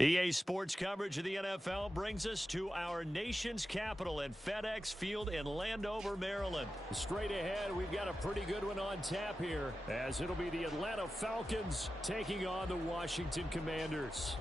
EA Sports coverage of the NFL brings us to our nation's capital at FedEx Field in Landover, Maryland. Straight ahead, we've got a pretty good one on tap here, as it'll be the Atlanta Falcons taking on the Washington Commanders.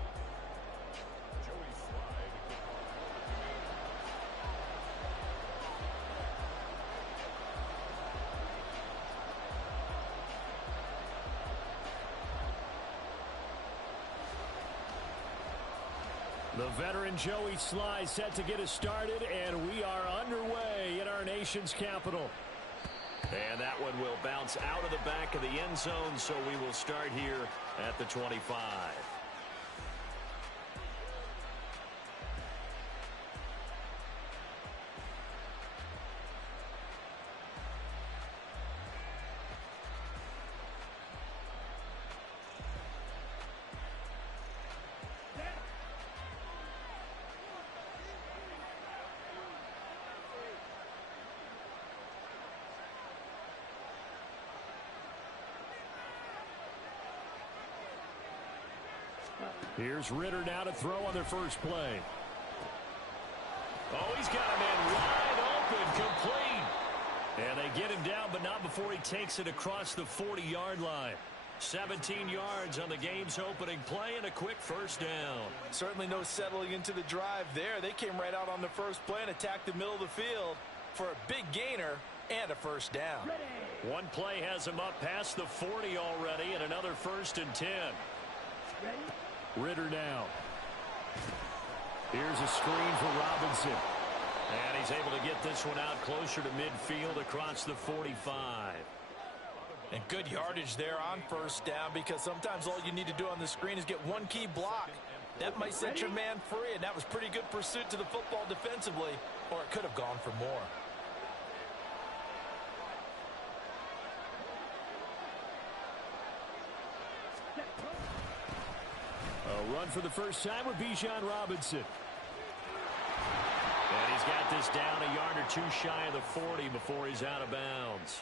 The veteran Joey Sly set to get us started, and we are underway in our nation's capital. And that one will bounce out of the back of the end zone, so we will start here at the 25. Here's Ritter now to throw on their first play. Oh, he's got a man wide open, complete. And they get him down, but not before he takes it across the 40-yard line. 17 yards on the game's opening play and a quick first down. Certainly no settling into the drive there. They came right out on the first play and attacked the middle of the field for a big gainer and a first down. One play has him up past the 40 already, and another 1st and 10. Ritter now. Here's a screen for Robinson. And he's able to get this one out closer to midfield across the 45. And good yardage there on first down, because sometimes all you need to do on the screen is get one key block. That might set your man free, and that was pretty good pursuit to the football defensively, or it could have gone for more. A run for the first time with Bijan Robinson. And he's got this down a yard or two shy of the 40 before he's out of bounds.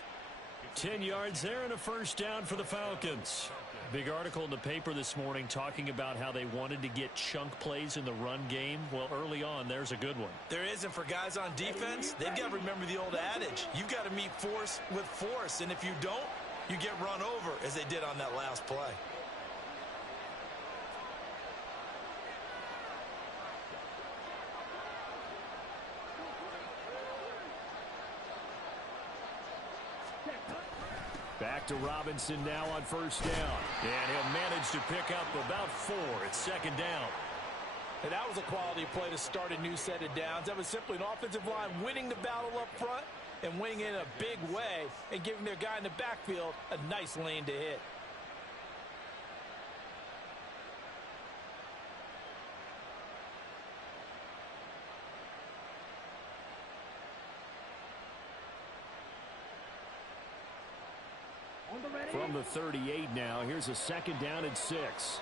10 yards there and a first down for the Falcons. Big article in the paper this morning talking about how they wanted to get chunk plays in the run game. Well, early on, there's a good one. There isn't for guys on defense. They've got to remember the old adage. You've got to meet force with force, and if you don't, you get run over, as they did on that last play. Back to Robinson now on first down. And he'll manage to pick up about 4. It's second down. And that was a quality play to start a new set of downs. That was simply an offensive line winning the battle up front and winning in a big way and giving their guy in the backfield a nice lane to hit. From the 38 now, here's a second down and 6.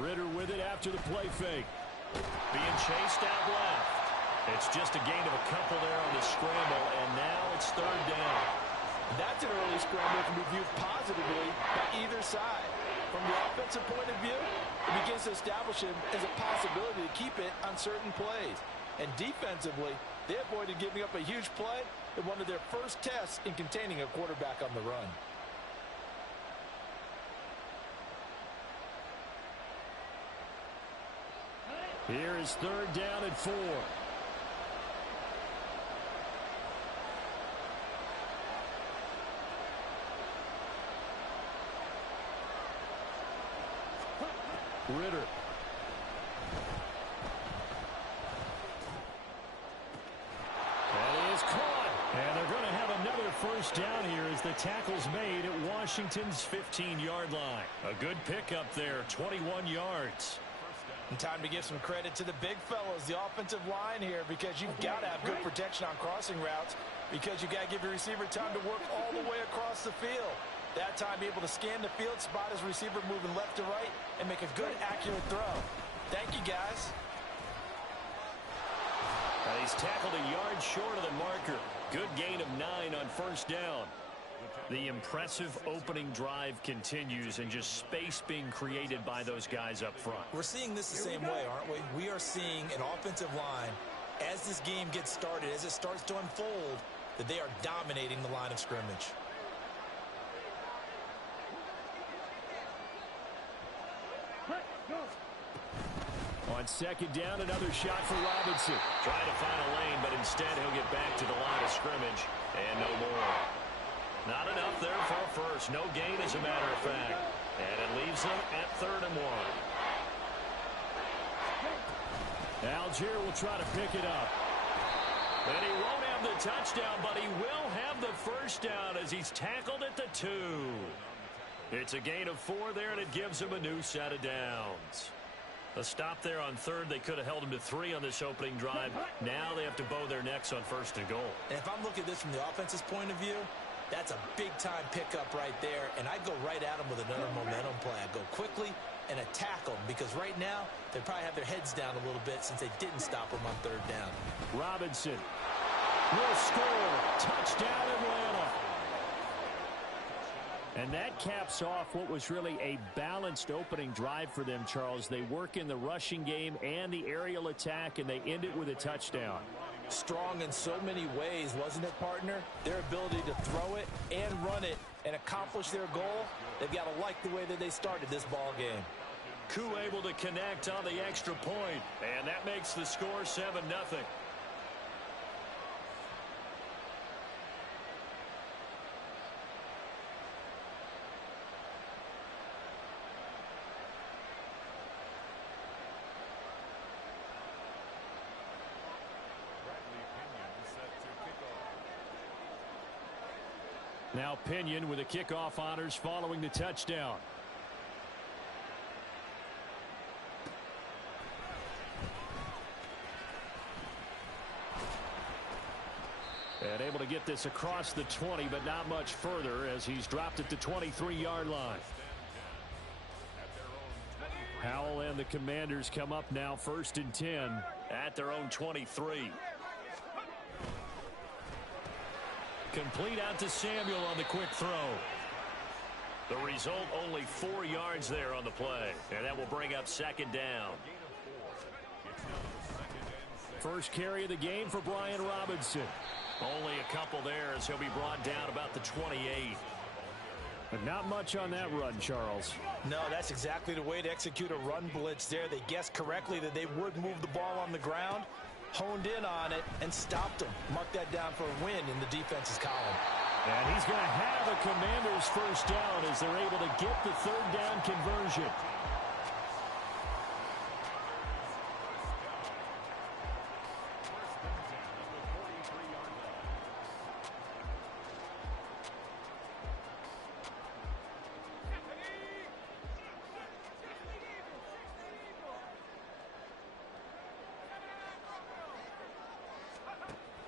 Ritter with it after the play fake. Being chased out left. It's just a gain of a couple there on the scramble, and now it's third down. That's an early scramble that can be viewed positively by either side. From the offensive point of view, it begins to establish him as a possibility to keep it on certain plays. And defensively, they avoided giving up a huge play in one of their first tests in containing a quarterback on the run. Here is third down and 4. Ritter. That is caught. And they're going to have another first down here as the tackle's made at Washington's 15-yard line. A good pickup there, 21 yards. And time to give some credit to the big fellows, the offensive line here, because you've got to have good protection on crossing routes, because you've got to give your receiver time to work all the way across the field. That time, be able to scan the field, spot his receiver moving left to right, and make a good, accurate throw. Thank you, guys. And he's tackled a yard short of the marker. Good gain of 9 on first down. The impressive opening drive continues, and just space being created by those guys up front. We're seeing this the same way, aren't we? We are seeing an offensive line, as this game gets started, as it starts to unfold, that they are dominating the line of scrimmage. On second down, another shot for Robinson. Trying to find a lane, but instead he'll get back to the line of scrimmage, and no more. Not enough there for a first. No gain, as a matter of fact. And it leaves them at 3rd and 1. Algier will try to pick it up. And he won't have the touchdown, but he will have the first down as he's tackled at the 2. It's a gain of 4 there, and it gives him a new set of downs. A stop there on 3rd. They could have held him to 3 on this opening drive. Now they have to bow their necks on 1st and goal. And if I'm looking at this from the offense's point of view, that's a big-time pickup right there, and I'd go right at him with another momentum play. I'd go quickly and attack them, because right now they probably have their heads down a little bit since they didn't stop them on 3rd down. Robinson will score. Touchdown, Atlanta. And that caps off what was really a balanced opening drive for them, Charles. They work in the rushing game and the aerial attack, and they end it with a touchdown. Strong in so many ways, wasn't it, partner? Their ability to throw it and run it and accomplish their goal, they've got to like the way that they started this ball game. Koo able to connect on the extra point, and that makes the score 7-0. Now Pinion with the kickoff honors following the touchdown. And able to get this across the 20, but not much further as he's dropped at the 23-yard line. Howell and the Commanders come up now 1st and 10 at their own 23. Complete out to Samuel on the quick throw. The result, only 4 yards there on the play. And that will bring up 2nd down. First carry of the game for Brian Robinson. Only a couple there as he'll be brought down about the 28. But not much on that run, Charles. No, that's exactly the way to execute a run blitz there. They guessed correctly that they would move the ball on the ground, honed in on it, and stopped them. Mark that down for a win in the defense's column. And he's going to have a Commander's first down as they're able to get the 3rd down conversion.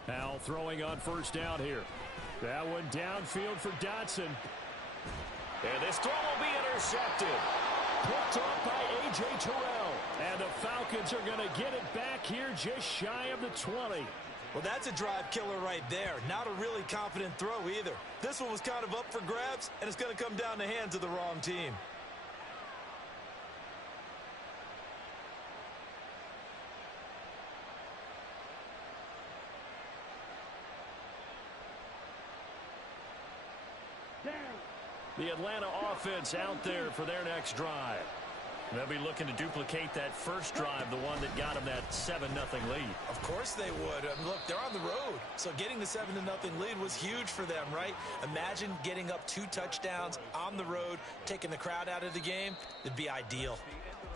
Now throwing on first down here. That one downfield for Dotson. And this throw will be intercepted. Picked up by A.J. Terrell. And the Falcons are going to get it back here just shy of the 20. Well, that's a drive killer right there. Not a really confident throw either. This one was kind of up for grabs, and it's going to come down the hands of the wrong team. The Atlanta offense out there for their next drive. They'll be looking to duplicate that first drive, the one that got them that 7-0 lead. Of course they would. Look, they're on the road. So getting the 7-0 lead was huge for them, right? Imagine getting up 2 touchdowns on the road, taking the crowd out of the game. It'd be ideal.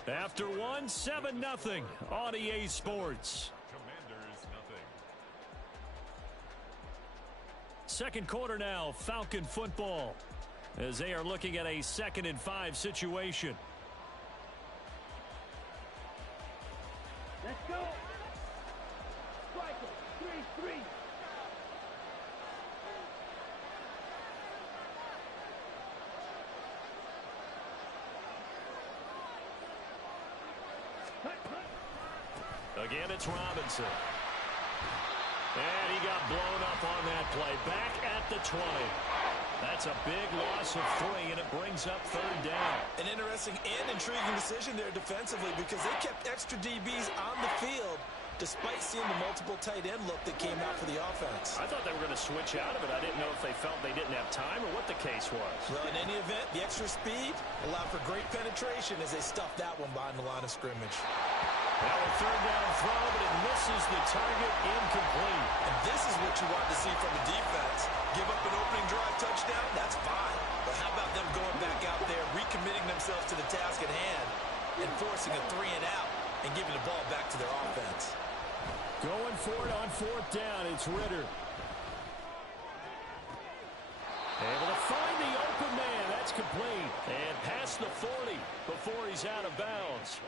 After 7-0 on EA Sports. Second quarter now, Falcon football, as they are looking at a 2nd and 5 situation. Let's go. Strike 3-3. Again, it's Robinson. And he got blown up on that play. Back at the 20. That's a big loss of 3, and it brings up 3rd down. An interesting and intriguing decision there defensively because they kept extra DBs on the field despite seeing the multiple tight end look that came out for the offense. I thought they were going to switch out of it. I didn't know if they felt they didn't have time or what the case was. Well, in any event, the extra speed allowed for great penetration as they stuffed that one behind the line of scrimmage. Now a 3rd down throw, but it misses the target, incomplete. And this is what you want to see from the defense. Give up an opening drive touchdown, that's fine. But how about them going back out there, recommitting themselves to the task at hand, and forcing a 3 and out, and giving the ball back to their offense. Going for it on 4th down, it's Ritter. Able to find the open man, that's complete. And past the 40 before he's out of bounds.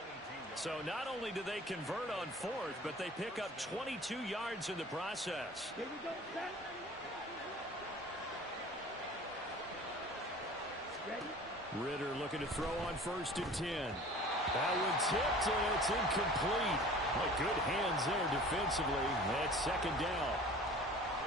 So not only do they convert on 4th, but they pick up 22 yards in the process. Here we go, set. Ready? Ritter looking to throw on 1st and 10. That one tipped, and it's incomplete. Well, good hands there defensively. That's 2nd down.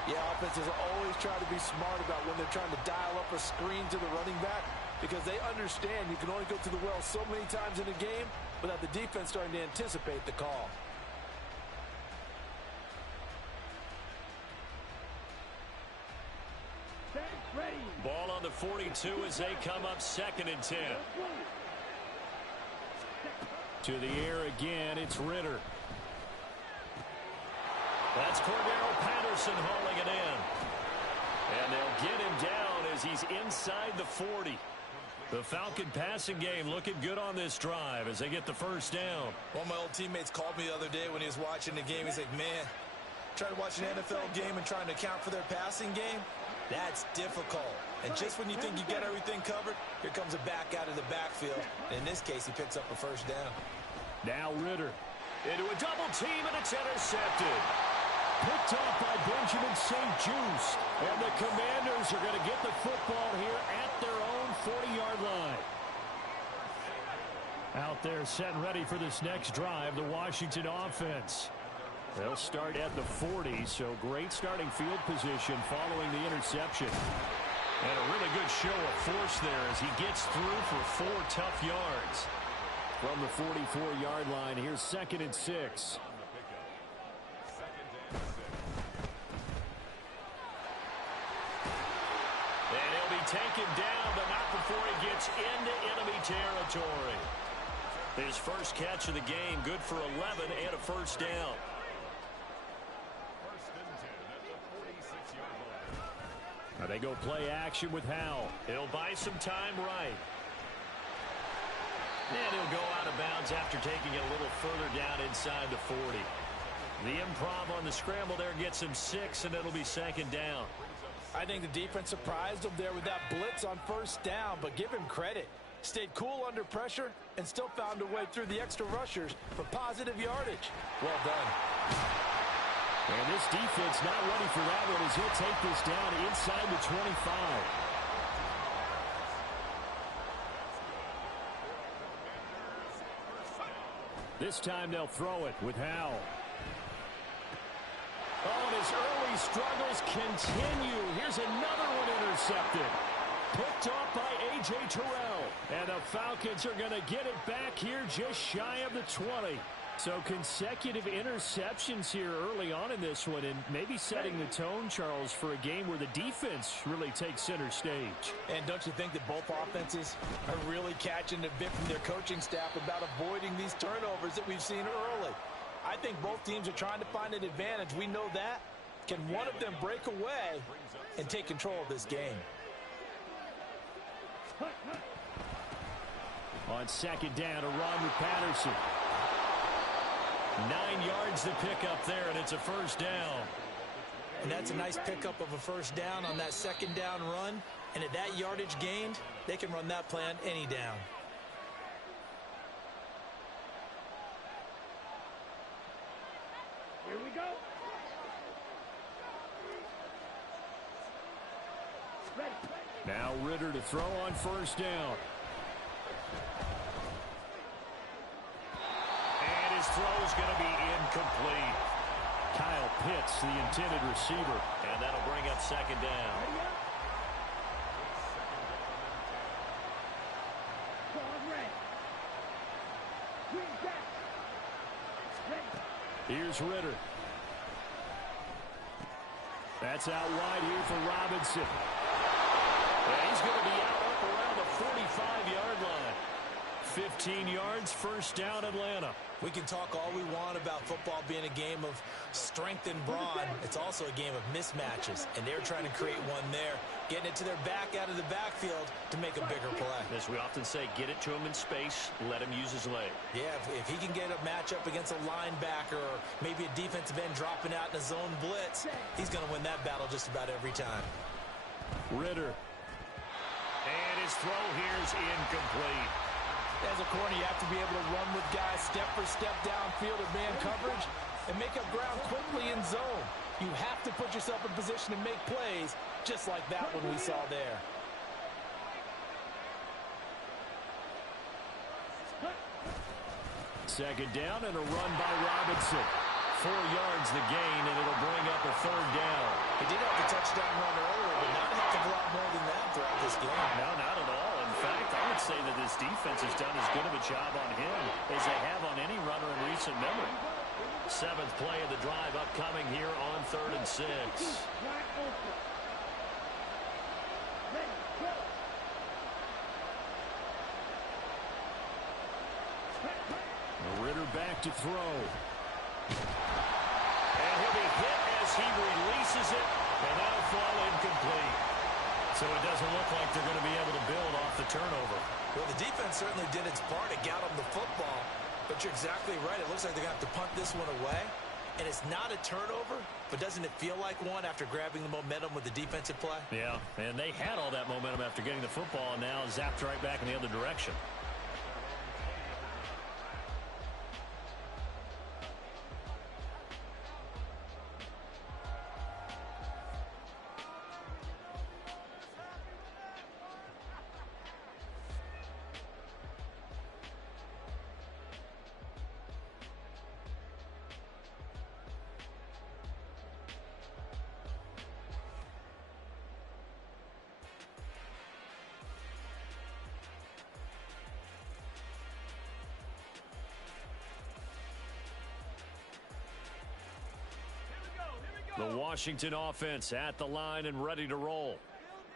Yeah, offenses always try to be smart about when they're trying to dial up a screen to the running back because they understand you can only go to the well so many times in a game without the defense starting to anticipate the call. Ready. Ball on the 42 as they come up 2nd and 10. To the air again, it's Ritter. That's Cordero Patterson hauling it in. And they'll get him down as he's inside the 40. The Falcon passing game looking good on this drive as they get the 1st down. One of my old teammates called me the other day when he was watching the game. He's like, man, trying to watch an NFL game and trying to account for their passing game, that's difficult. And just when you think you get everything covered, here comes a back out of the backfield. And in this case, he picks up a 1st down. Now Ritter into a double team, and it's intercepted. Picked off by Benjamin St-Juste. And the Commanders are going to get the football here at their own 40-yard line. Out there set and ready for this next drive, the Washington offense. They'll start at the 40, so great starting field position following the interception. And a really good show of force there as he gets through for 4 tough yards. From the 44-yard line, here's 2nd and 6. And he'll be taken down, but not before he gets into enemy territory. His first catch of the game, good for 11 and a 1st down. Now they go play action with Howell. He'll buy some time right. And he'll go out of bounds after taking it a little further down inside the 40. The improv on the scramble there gets him 6, and it'll be 2nd down. I think the defense surprised him there with that blitz on 1st down, but give him credit. Stayed cool under pressure and still found a way through the extra rushers for positive yardage. Well done. And this defense not ready for that one as he'll take this down inside the 25. This time they'll throw it with Howell. Oh, and his early struggles continue. Here's another one intercepted. Picked off by A.J. Terrell. And the Falcons are going to get it back here just shy of the 20. So consecutive interceptions here early on in this one, and maybe setting the tone, Charles, for a game where the defense really takes center stage. And don't you think that both offenses are really catching a bit from their coaching staff about avoiding these turnovers that we've seen early? I think both teams are trying to find an advantage. We know that. Can one of them break away and take control of this game? On 2nd down, a run with Patterson. 9 yards to pick up there, and it's a 1st down. And that's a nice pickup of a 1st down on that 2nd down run. And at that yardage gained, they can run that play on any down. Here we go. Ready. Now Ritter to throw on 1st down. And his throw is going to be incomplete. Kyle Pitts, the intended receiver, and that'll bring up second down. Here's Ritter. That's out wide here for Robinson. And he's going to be out up around the 45-yard line. 15 yards, first down, Atlanta. We can talk all we want about football being a game of strength and brawn. It's also a game of mismatches, and they're trying to create one there, getting it to their back out of the backfield to make a bigger play. As we often say, get it to him in space, let him use his leg. Yeah, if he can get a matchup against a linebacker or maybe a defensive end dropping out in a zone blitz, he's going to win that battle just about every time. Ritter. And his throw here is incomplete. As a corner, you have to be able to run with guys step for step downfield in man coverage and make up ground quickly in zone. You have to put yourself in position to make plays, just like that one we saw there. Second down and a run by Robinson. 4 yards the gain, and it'll bring up a third down. He did have the touchdown run earlier, but not a heck of a lot more than that throughout this game. No, not at all. In fact, I would say that this defense has done as good of a job on him as they have on any runner in recent memory. 7th play of the drive upcoming here on 3rd and 6. Ritter back to throw. And he'll be hit as he releases it, and that'll fall incomplete. So it doesn't look like they're going to be able to build off the turnover. Well, the defense certainly did its part to got him the football, but you're exactly right. It looks like they're going to have to punt this one away, and it's not a turnover, but doesn't it feel like one after grabbing the momentum with the defensive play? Yeah, and they had all that momentum after getting the football, and now zapped right back in the other direction. The Washington offense at the line and ready to roll.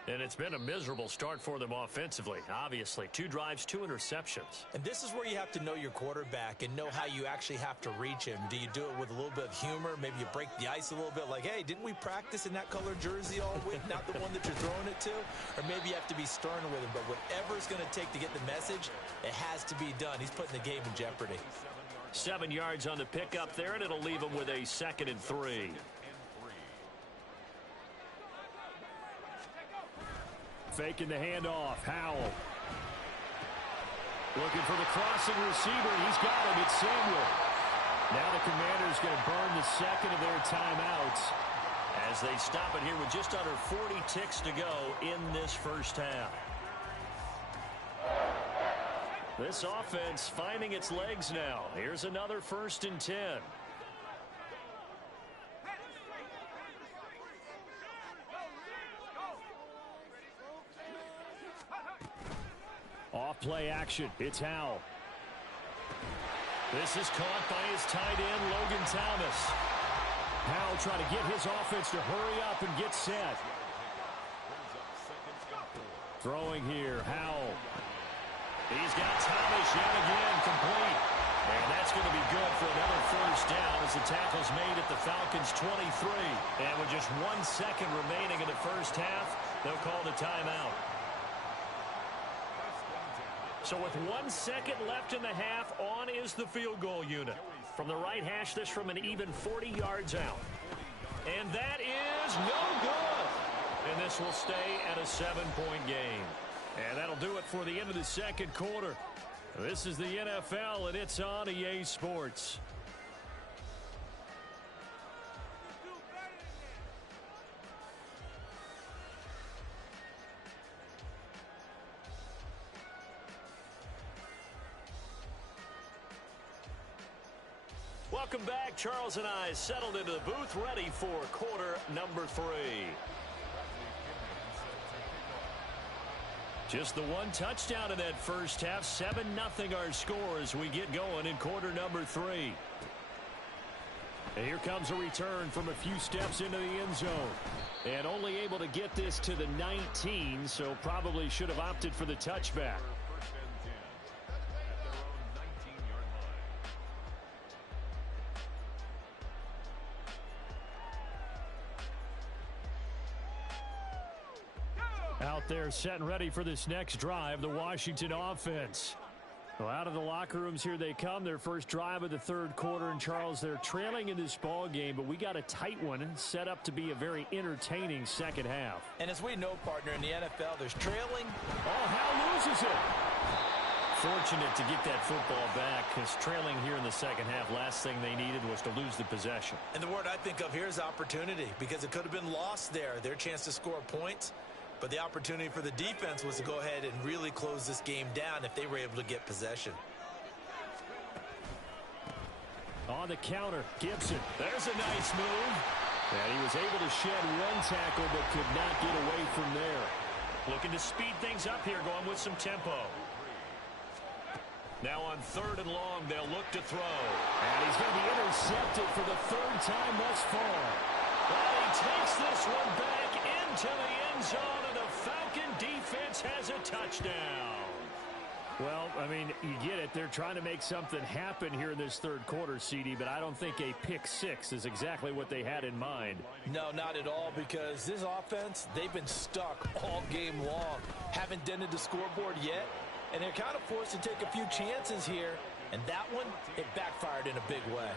And it's been a miserable start for them offensively, obviously. 2 drives, 2 interceptions. And this is where you have to know your quarterback and know how you actually have to reach him. Do you do it with a little bit of humor? Maybe you break the ice a little bit like, hey, didn't we practice in that color jersey all week, not the one that you're throwing it to? Or maybe you have to be stern with him. But whatever it's going to take to get the message, it has to be done. He's putting the game in jeopardy. 7 yards on the pickup there, and it'll leave him with a 2nd and 3. Faking the handoff. Howell. Looking for the crossing receiver. He's got him. It's Samuel. Now the Commanders going to burn the 2nd of their timeouts as they stop it here with just under 40 ticks to go in this first half. This offense finding its legs now. Here's another 1st and 10. Off play action. It's Howell. This is caught by his tight end, Logan Thomas. Howell trying to get his offense to hurry up and get set. Throwing here, Howell. He's got Thomas yet again complete. And that's going to be good for another 1st down as the tackle's made at the Falcons' 23. And with just 1 second remaining in the first half, they'll call the timeout. So with 1 second left in the half, on is the field goal unit. From the right hash, this from an even 40 yards out. And that is no good. And this will stay at a 7-point game. And that'll do it for the end of the 2nd quarter. This is the NFL, and it's on EA Sports. Welcome back. Charles and I settled into the booth, ready for quarter number 3. Just the one touchdown in that first half. 7-0 our score as we get going in quarter number 3. And here comes a return from a few steps into the end zone. And only able to get this to the 19, so probably should have opted for the touchback. Out there set and ready for this next drive, the Washington offense. Well, out of the locker rooms here they come, their first drive of the third quarter. And Charles, they're trailing in this ball game, but we got a tight one set up to be a very entertaining second half. And as we know, partner, in the NFL, there's trailing. Oh, Hal loses it. Fortunate to get that football back, because trailing here in the second half, last thing they needed was to lose the possession. And the word I think of here is opportunity, because it could have been lost there, their chance to score points. But the opportunity for the defense was to go ahead and really close this game down if they were able to get possession. On the counter, Gibson. There's a nice move. And he was able to shed one tackle but could not get away from there. Looking to speed things up here, going with some tempo. Now on 3rd and long, they'll look to throw. And he's going to be intercepted for the 3rd time thus far. But he takes this one back into the end zone, and the Falcon defense has a touchdown. Well, I mean, you get it. They're trying to make something happen here in this third quarter, CD, but I don't think a pick 6 is exactly what they had in mind. No, not at all, because this offense, they've been stuck all game long. Haven't dented the scoreboard yet, and they're kind of forced to take a few chances here, and that one, it backfired in a big way.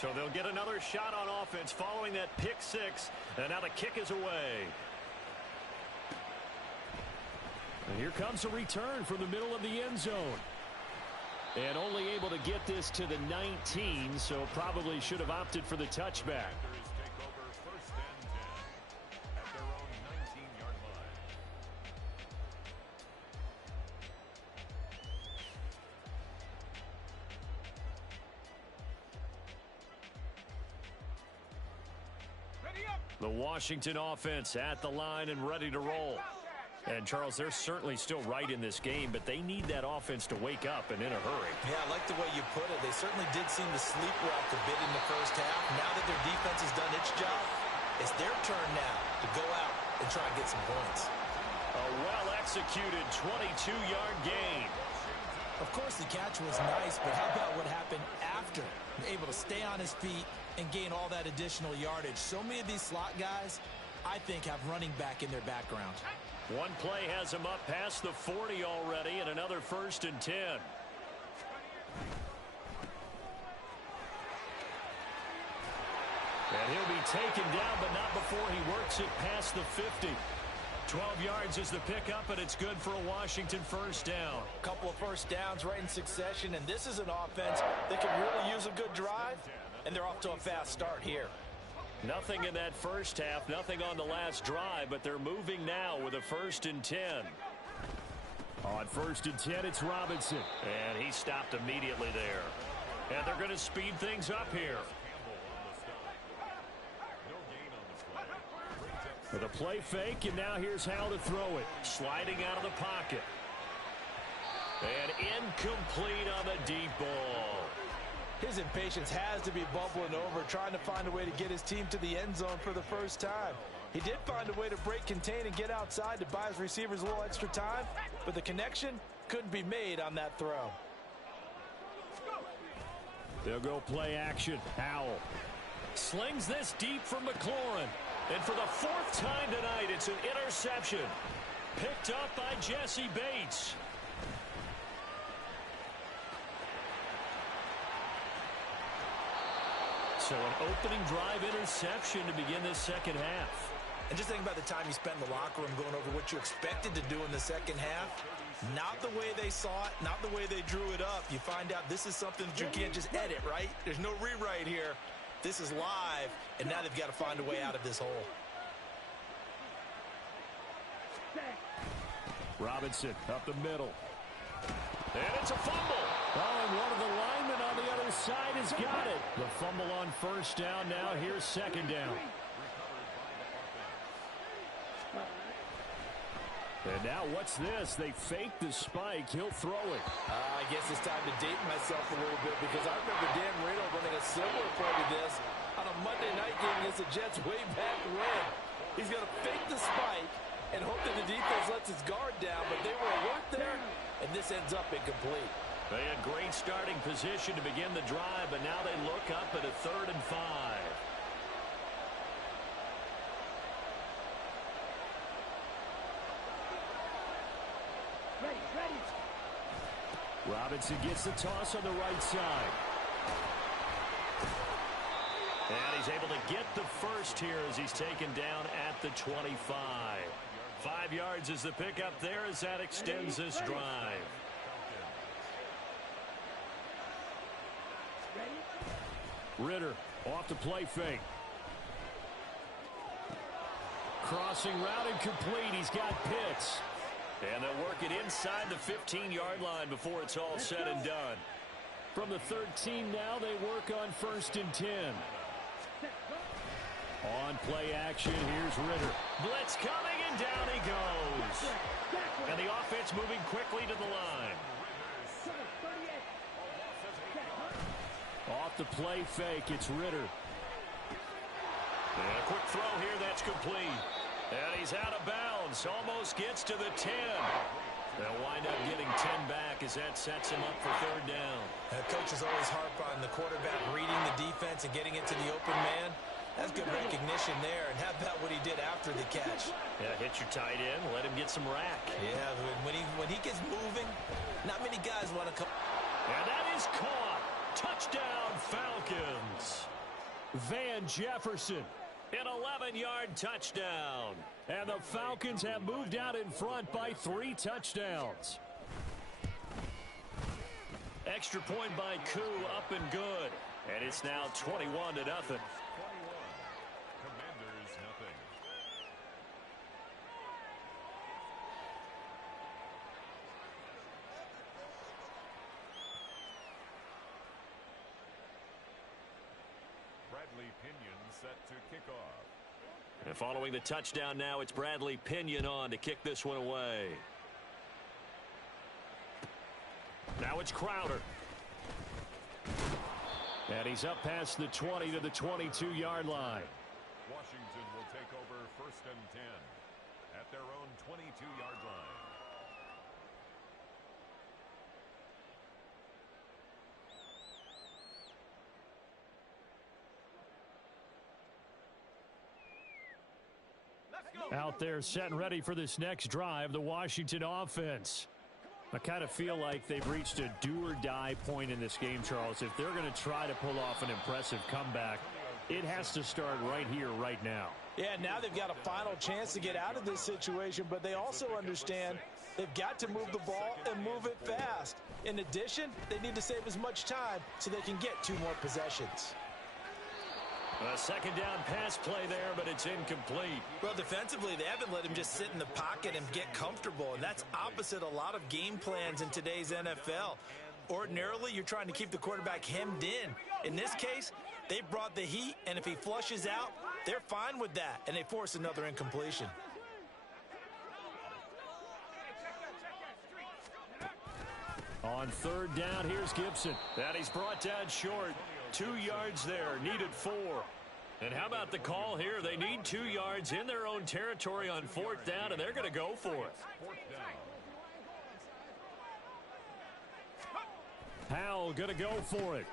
So they'll get another shot on offense following that pick 6, and now the kick is away. And here comes a return from the middle of the end zone. And only able to get this to the 19, so probably should have opted for the touchback. The Washington offense at the line and ready to roll. And, Charles, they're certainly still right in this game, but they need that offense to wake up and in a hurry. Yeah, I like the way you put it. They certainly did seem to sleepwalk a bit in the first half. Now that their defense has done its job, it's their turn now to go out and try and get some points. A well-executed 22-yard gain. Of course, the catch was nice, but how about what happened after? Able to stay on his feet and gain all that additional yardage. So many of these slot guys, I think, have running back in their background. One play has him up past the 40 already, and another 1st and 10. And he'll be taken down, but not before he works it past the 50. 12 yards is the pickup, and it's good for a Washington first down. A couple of first downs right in succession, and this is an offense that can really use a good drive, and they're off to a fast start here. Nothing in that first half, nothing on the last drive, but they're moving now with a 1st and 10. On 1st and 10, it's Robinson. And he stopped immediately there. And they're going to speed things up here. With a play fake, and now here's how to throw it. Sliding out of the pocket. And incomplete on the deep ball. His impatience has to be bubbling over, trying to find a way to get his team to the end zone for the first time. He did find a way to break contain and get outside to buy his receivers a little extra time, but the connection couldn't be made on that throw. They'll go play action. Howell slings this deep from McLaurin. And for the 4th time tonight, it's an interception. Picked up by Jesse Bates. So an opening drive interception to begin this second half. And just think about the time you spent in the locker room going over what you expected to do in the second half. Not the way they saw it, not the way they drew it up. You find out this is something that you can't just edit, right? There's no rewrite here. This is live, and now they've got to find a way out of this hole. Robinson up the middle. And it's a fumble. Oh, and one of the linemen on the other side has got it. The fumble on first down. Now here's second down. And now what's this? They fake the spike. He'll throw it. I guess it's time to date myself a little bit because I remember Dan Marino running a similar play to this on a Monday night game against the Jets way back when. He's going to fake the spike and hope that the defense lets his guard down, but they were alert there, and this ends up incomplete. They had great starting position to begin the drive, but now they look up at a 3rd and 5. Ready. Robinson gets the toss on the right side. And he's able to get the first here as he's taken down at the 25. 5 yards is the pickup there as that extends this drive. Ritter off the play fake. Crossing route incomplete. He's got Pitts. And they'll work it inside the 15-yard line before it's all said and done. From the 13 now, they work on 1st and 10. On play action, here's Ritter. Blitz coming, and down he goes. And the offense moving quickly to the line. Off the play fake, it's Ritter. And a quick throw here, that's complete. And he's out of bounds, almost gets to the 10. They'll wind up getting 10 back as that sets him up for 3rd down. Coaches always harp on the quarterback reading the defense and getting into the open man. That's good recognition there. And how about what he did after the catch? Yeah, hit your tight end, let him get some rack. Yeah, when he gets moving, not many guys want to come. And that is caught. Touchdown, Falcons. Van Jefferson. An 11-yard touchdown. And the Falcons have moved out in front by 3 touchdowns. Extra point by Koo, up and good. And it's now 21-0. Commanders, nothing. Bradley Pinion set to kick off. And following the touchdown now, it's Bradley Pinion on to kick this one away. Now it's Crowder. And he's up past the 20 to the 22-yard line. Washington will take over 1st and 10 at their own 22-yard line. Out there set and ready for this next drive, the Washington offense. I kind of feel like they've reached a do-or-die point in this game, Charles. If they're going to try to pull off an impressive comeback, it has to start right here, right now. Yeah, now they've got a final chance to get out of this situation, but they also understand they've got to move the ball and move it fast. In addition, they need to save as much time so they can get 2 more possessions. A 2nd down pass play there, but it's incomplete. Well, defensively, they haven't let him just sit in the pocket and get comfortable, and that's opposite a lot of game plans in today's NFL. Ordinarily, you're trying to keep the quarterback hemmed in. In this case, they brought the heat, and if he flushes out, they're fine with that, and they force another incompletion. On 3rd down, here's Gibson. And he's brought down short. 2 yards there, needed 4. And how about the call here? They need 2 yards in their own territory on 4th down, and they're going to go for it. Howell going to go for it.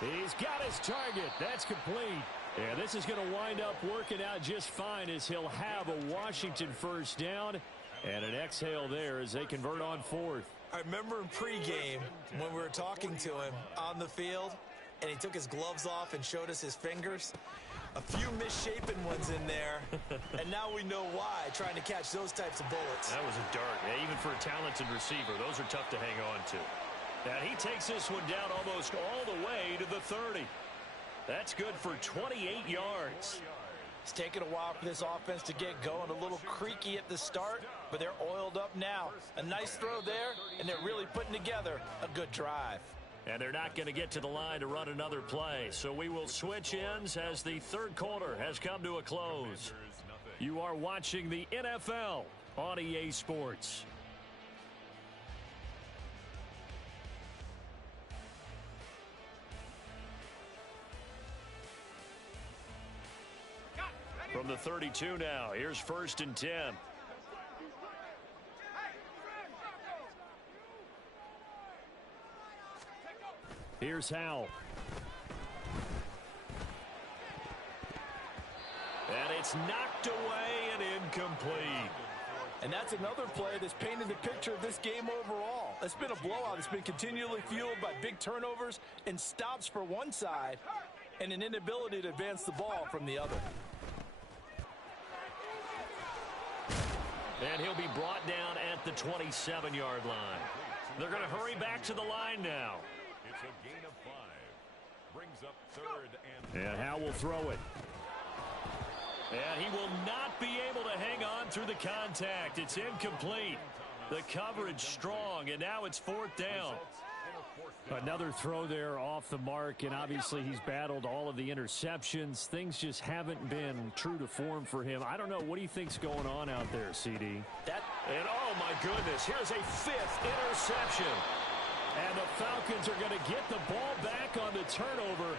He's got his target. That's complete. Yeah, this is going to wind up working out just fine as he'll have a Washington 1st down. And an exhale there as they convert on 4th. I remember in pregame when we were talking to him on the field, and he took his gloves off and showed us his fingers. A few misshapen ones in there, and now we know why, trying to catch those types of bullets. That was a dart. Yeah, even for a talented receiver, those are tough to hang on to. And he takes this one down almost all the way to the 30. That's good for 28 yards. It's taken a while for this offense to get going. A little creaky at the start, but they're oiled up now. A nice throw there, and they're really putting together a good drive. And they're not going to get to the line to run another play. So we will switch ends as the third quarter has come to a close. You are watching the NFL on EA Sports. From the 32 now, here's 1st and 10. Here's Howell. And it's knocked away and incomplete. And that's another play that's painted the picture of this game overall. It's been a blowout. It's been continually fueled by big turnovers and stops for one side and an inability to advance the ball from the other. And he'll be brought down at the 27-yard line. They're going to hurry back to the line now. It's a gain of 5. Brings up 3rd and... And Howell will throw it. And he will not be able to hang on through the contact. It's incomplete. The coverage strong, and now it's 4th down. Another throw there off the mark, and obviously he's battled all of the interceptions. Things just haven't been true to form for him. I don't know. What do you think's going on out there, CD? And oh, my goodness, here's a 5th interception. And the Falcons are going to get the ball back on the turnover.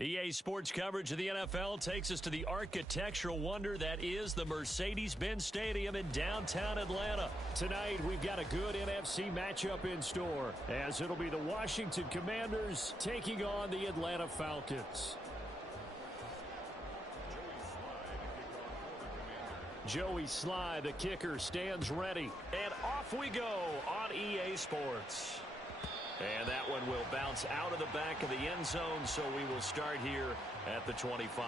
EA Sports coverage of the NFL takes us to the architectural wonder that is the Mercedes-Benz Stadium in downtown Atlanta. Tonight, we've got a good NFC matchup in store, as it'll be the Washington Commanders taking on the Atlanta Falcons. Joey Sly, the kicker, stands ready. And off we go on EA Sports. And that one will bounce out of the back of the end zone, so we will start here at the 25.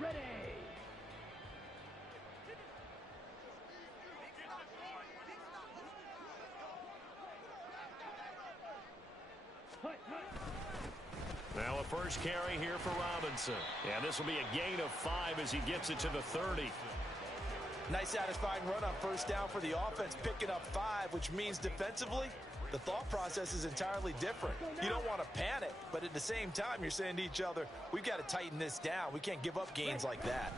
Ready. Hut, hut. Now a first carry here for Robinson. And this will be a gain of 5 as he gets it to the 30. Nice satisfying run on first down for the offense, picking up 5, which means defensively, the thought process is entirely different. You don't want to panic, but at the same time, you're saying to each other, we've got to tighten this down. We can't give up gains like that.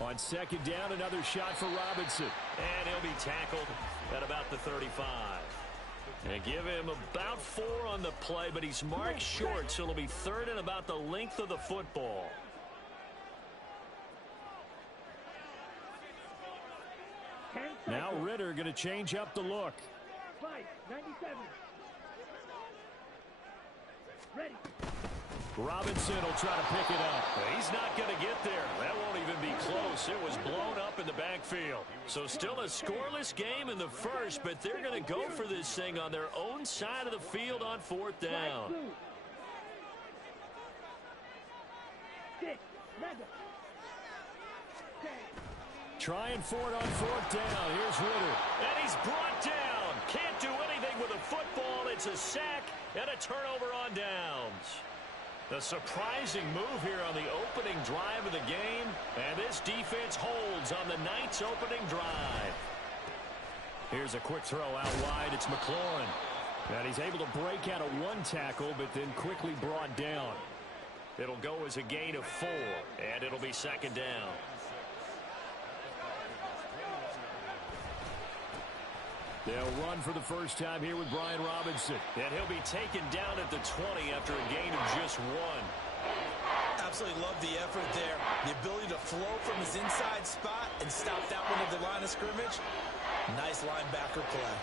On second down, another shot for Robinson. And he'll be tackled at about the 35. And give him about 4 on the play, but he's marked short, so it'll be third and about the length of the football. Now Ritter going to change up the look. 97. Ready. Robinson will try to pick it up. He's not going to get there. That won't even be close. It was blown up in the backfield. So still a scoreless game in the first, but they're going to go for this thing on their own side of the field on fourth down. Trying for it on fourth down. Here's Ritter. And he's brought down. Can't do anything with a football. It's a sack and a turnover on downs. The surprising move here on the opening drive of the game, and this defense holds on the night's opening drive. Here's a quick throw out wide. It's McLaurin. And he's able to break out of 1 tackle, but then quickly brought down. It'll go as a gain of 4, and it'll be second down. They'll run for the first time here with Brian Robinson. And he'll be taken down at the 20 after a gain of just 1. Absolutely love the effort there. The ability to flow from his inside spot and stop that one at the line of scrimmage. Nice linebacker play.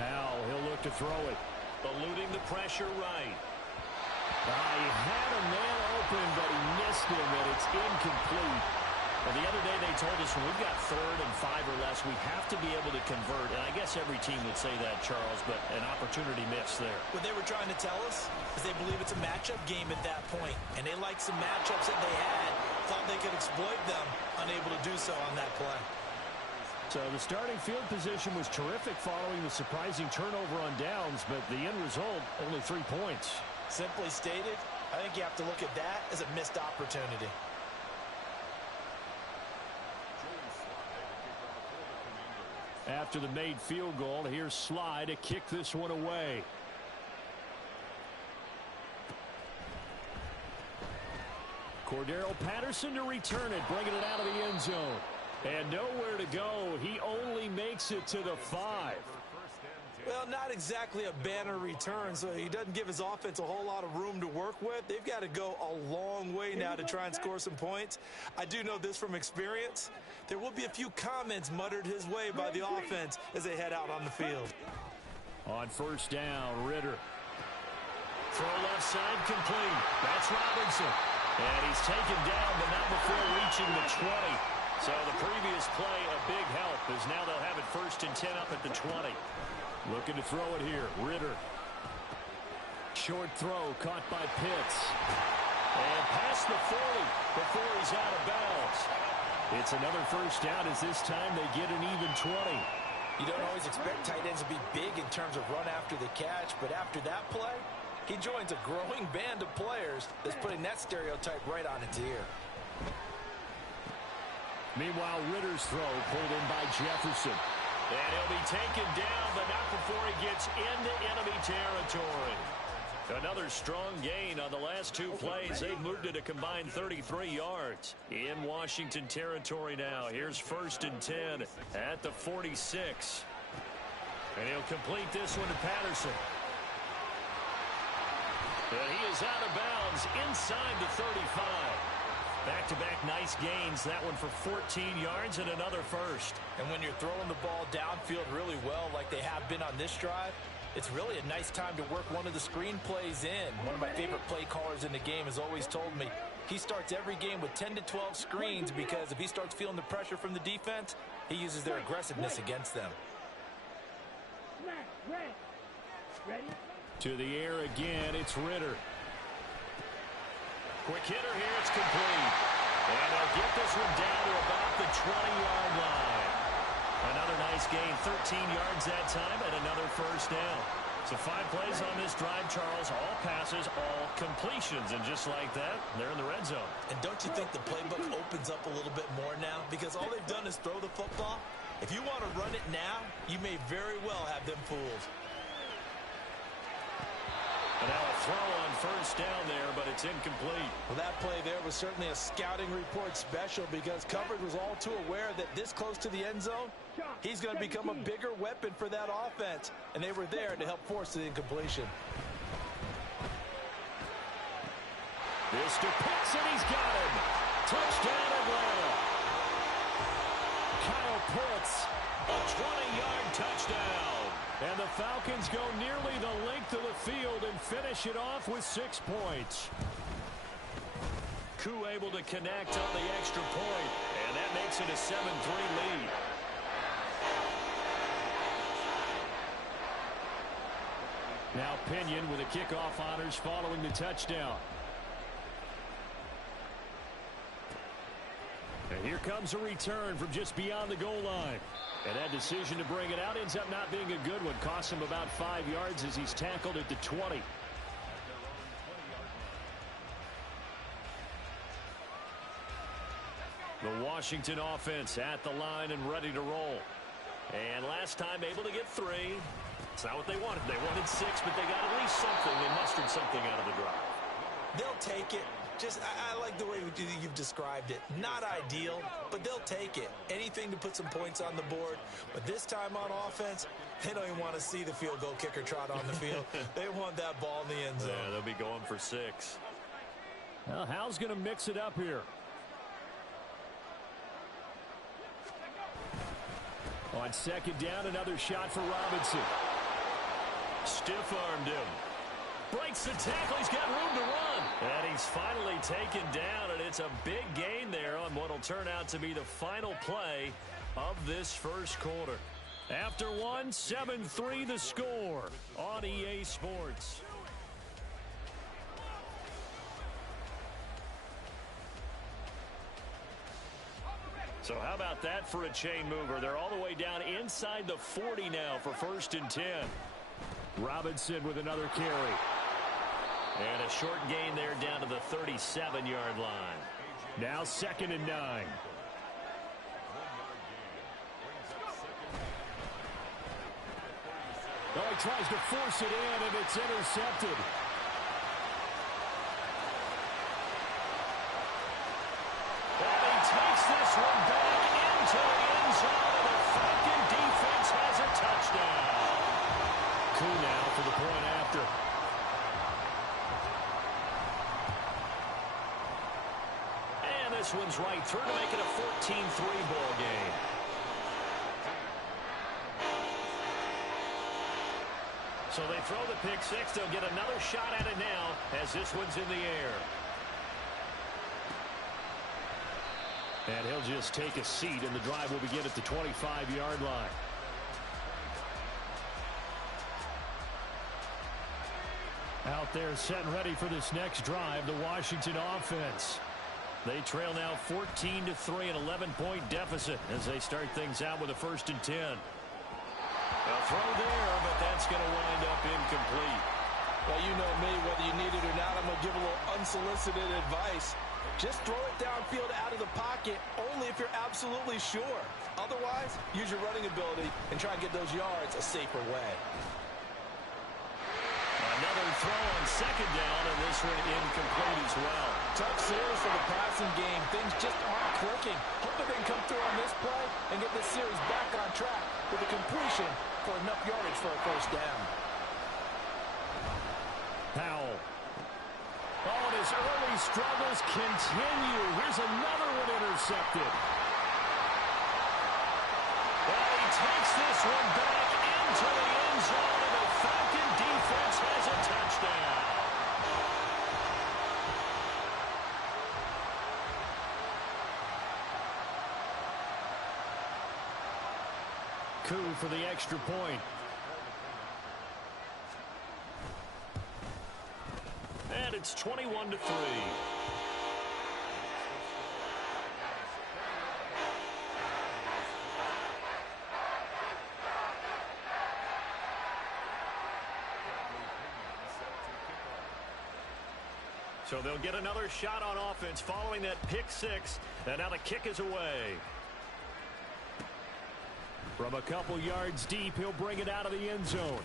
Howell, he'll look to throw it. Eluding the pressure right. He had a man open, but he missed him, and it's incomplete. Well, the other day they told us when we've got 3rd and 5 or less, we have to be able to convert. And I guess every team would say that, Charles, but an opportunity missed there. What they were trying to tell us is they believe it's a matchup game at that point, and they liked some matchups that they had, thought they could exploit them, unable to do so on that play. So the starting field position was terrific following the surprising turnover on downs, but the end result, only 3 points. Simply stated, I think you have to look at that as a missed opportunity. After the made field goal, here's Sly to kick this one away. Cordero Patterson to return it, bringing it out of the end zone. And nowhere to go. He only makes it to the 5. Well, not exactly a banner return, so he doesn't give his offense a whole lot of room to work with. They've got to go a long way now to try and score some points. I do know this from experience. There will be a few comments muttered his way by the offense as they head out on the field. On first down, Ritter. Throw left side complete. That's Robinson. And he's taken down, but not before reaching the 20. So the previous play, a big help, as now they'll have it 1st and 10 up at the 20. Looking to throw it here. Ritter. Short throw caught by Pitts. And past the 40 before he's out of bounds. It's another first down as this time they get an even 20. You don't always expect tight ends to be big in terms of run after the catch, but after that play, he joins a growing band of players that's putting that stereotype right on its ear. Meanwhile, Ritter's throw pulled in by Jefferson. And he'll be taken down, but not before he gets into enemy territory. Another strong gain on the last two plays. They've moved it a combined 33 yards. In Washington territory now. Here's 1st and 10 at the 46. And he'll complete this one to Patterson. And he is out of bounds inside the 35. Back-to-back nice gains. That one for 14 yards and another first. And when you're throwing the ball downfield really well like they have been on this drive, it's really a nice time to work one of the screen plays in. One of my favorite play callers in the game has always told me he starts every game with 10 to 12 screens because if he starts feeling the pressure from the defense, he uses their aggressiveness against them. Ready? To the air again, it's Ritter. Quick hitter here, it's complete. And they'll get this one down to about the 20-yard line. Another nice gain, 13 yards that time, and another first down. So 5 plays on this drive, Charles. All passes, all completions. And just like that, they're in the red zone. And don't you think the playbook opens up a little bit more now? Because all they've done is throw the football. If you want to run it now, you may very well have them fooled. And now a throw on first down there, but it's incomplete. Well, that play there was certainly a scouting report special because coverage was all too aware that this close to the end zone, he's going to become a bigger weapon for that offense. And they were there to help force the incompletion. This to Pitts, and he's got him. Touchdown, Atlanta. Kyle Pitts, a 20-yard touchdown. And the Falcons go nearly the length of the field and finish it off with 6 points. Koo able to connect on the extra point, and that makes it a 7-3 lead. Now Pinion with the kickoff honors following the touchdown. And here comes a return from just beyond the goal line. And that decision to bring it out ends up not being a good one. Costs him about 5 yards as he's tackled at the 20. The Washington offense at the line and ready to roll. And last time able to get 3. It's not what they wanted. They wanted 6, but they got at least something. They mustered something out of the drive. They'll take it. Just, I like the way you've described it. Not ideal, but they'll take it. Anything to put some points on the board. But this time on offense, they don't even want to see the field goal kicker trot on the field. They want that ball in the end zone. Yeah, they'll be going for 6. Well, Hal's going to mix it up here. On 2nd down, another shot for Robinson. Stiff-armed him. Breaks the tackle. He's got room to run. And he's finally taken down, and it's a big gain there on what will turn out to be the final play of this first quarter. After 1, 7-3 the score on EA Sports. So how about that for a chain mover? They're all the way down inside the 40 now for 1st and 10. Robinson with another carry. And a short gain there down to the 37-yard line. Now 2nd and 9. Oh, he tries to force it in, and it's intercepted. And he takes this one back into the end zone, and the Falcon defense has a touchdown. Koo now for the point after. And this one's right through to make it a 14-3 ball game. So they throw the pick 6. They'll get another shot at it now as this one's in the air. And he'll just take a seat, and the drive will begin at the 25-yard line. Out there setting ready for this next drive, the Washington offense. They trail now 14-3, an 11-point deficit as they start things out with a 1st and 10. A throw there, but that's going to wind up incomplete. Well, you know me, whether you need it or not, I'm going to give a little unsolicited advice. Just throw it downfield out of the pocket only if you're absolutely sure. Otherwise, use your running ability and try and get those yards a safer way. Another throw on second down, and this one incomplete as well. Tough series for the passing game. Things just aren't clicking. Hoping they can come through on this play and get this series back on track with a completion for enough yardage for a first down. Powell. Oh, and his early struggles continue. Here's another one intercepted. Well, he takes this one back into the end zone, and the Falcon defense has a touchdown. Coup for the extra point. And it's 21-3. So they'll get another shot on offense following that pick six. And now the kick is away. From a couple yards deep, he'll bring it out of the end zone.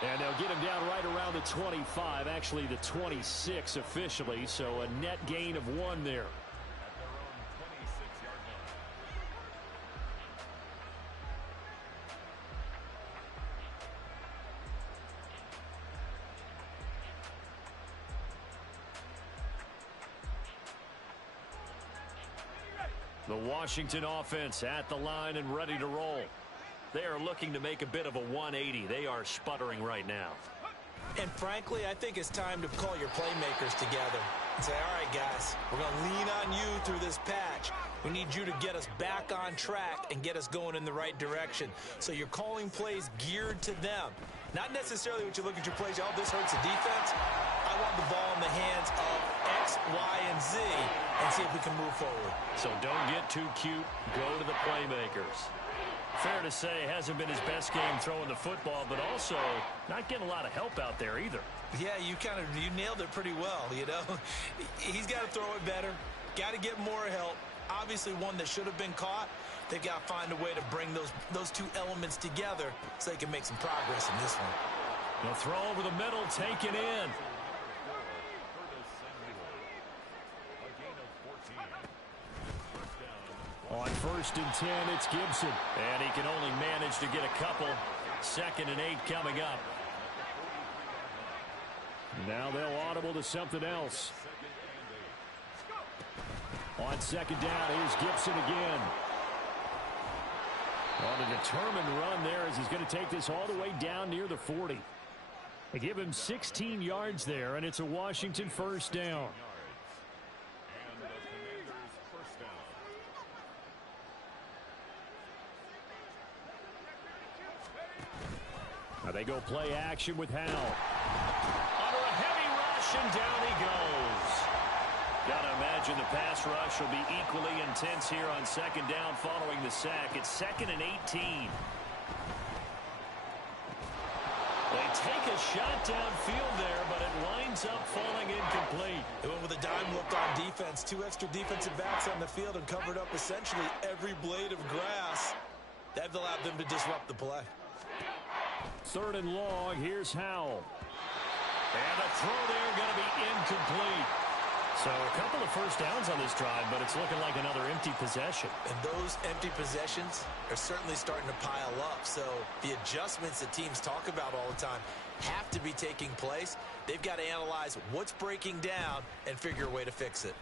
And they'll get him down right around the 25, actually the 26 officially, so a net gain of 1 there. At their own 26-yard line. The Washington offense at the line and ready to roll. They are looking to make a bit of a 180. They are sputtering right now. And frankly, I think it's time to call your playmakers together and say, all right, guys, we're going to lean on you through this patch. We need you to get us back on track and get us going in the right direction. So you're calling plays geared to them. Not necessarily when you look at your plays, oh, this hurts the defense. I want the ball in the hands of X, Y, and Z and see if we can move forward. So don't get too cute. Go to the playmakers. Fair to say, hasn't been his best game throwing the football, but also not getting a lot of help out there either. Yeah, you nailed it pretty well, you know. He's got to throw it better, got to get more help. Obviously one that should have been caught. They've got to find a way to bring those two elements together so they can make some progress in this one. They'll throw over the middle, taken in. On 1st and 10, it's Gibson. And he can only manage to get a couple. 2nd and 8 coming up. Now they'll audible to something else. On 2nd down, here's Gibson again. On a determined run there as he's going to take this all the way down near the 40. They give him 16 yards there, and it's a Washington first down. Now they go play action with Howell. Under a heavy rush, and down he goes. Gotta imagine the pass rush will be equally intense here on 2nd down following the sack. It's 2nd and 18. They take a shot downfield there, but it winds up falling incomplete. They went with a dime look on defense. 2 extra defensive backs on the field and covered up essentially every blade of grass. That allowed them to disrupt the play. 3rd and long, here's Howell. And the throw there going to be incomplete. So a couple of first downs on this drive, but it's looking like another empty possession. And those empty possessions are certainly starting to pile up. So the adjustments that teams talk about all the time have to be taking place. They've got to analyze what's breaking down and figure a way to fix it.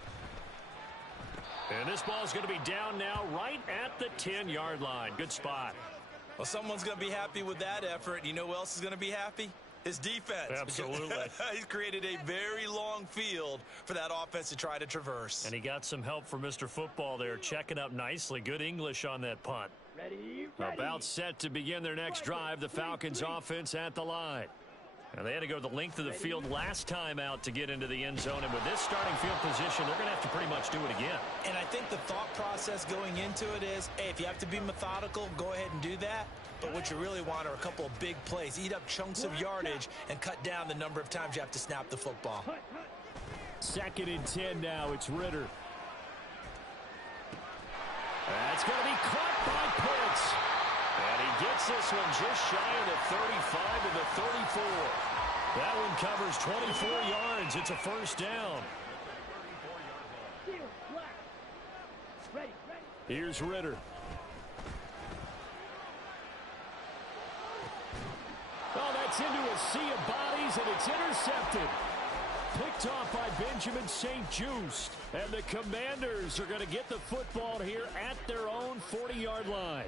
And this ball's going to be down now right at the 10-yard line. Good spot. Well, someone's going to be happy with that effort. You know who else is going to be happy? His defense. Absolutely. He's created a very long field for that offense to try to traverse. And he got some help from Mr. Football there, checking up nicely. Good English on that punt. Ready. About set to begin their next drive, the Falcons offense at the line. Now they had to go the length of the field last time out to get into the end zone, and with this starting field position, they're going to have to pretty much do it again. And I think the thought process going into it is, hey, if you have to be methodical, go ahead and do that. But what you really want are a couple of big plays, eat up chunks of yardage, and cut down the number of times you have to snap the football. 2nd and 10 now, it's Ritter. That's going to be caught by Pitts. And he gets this one just shy of the 35 to the 34. That one covers 24 yards. It's a first down. Ready. Here's Ritter. Oh, that's into a sea of bodies, and it's intercepted. Picked off by Benjamin St. Juste. And the Commanders are going to get the football here at their own 40-yard line.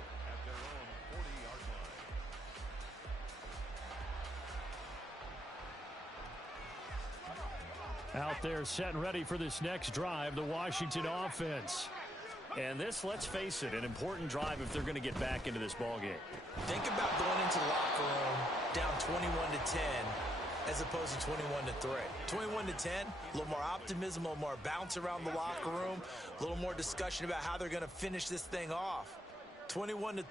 Out there set and ready for this next drive, the Washington offense. And this, let's face it, an important drive if they're going to get back into this ballgame. Think about going into the locker room down 21-10 as opposed to 21-3. 21-10, a little more optimism, a little more bounce around the locker room, a little more discussion about how they're going to finish this thing off. 21-3,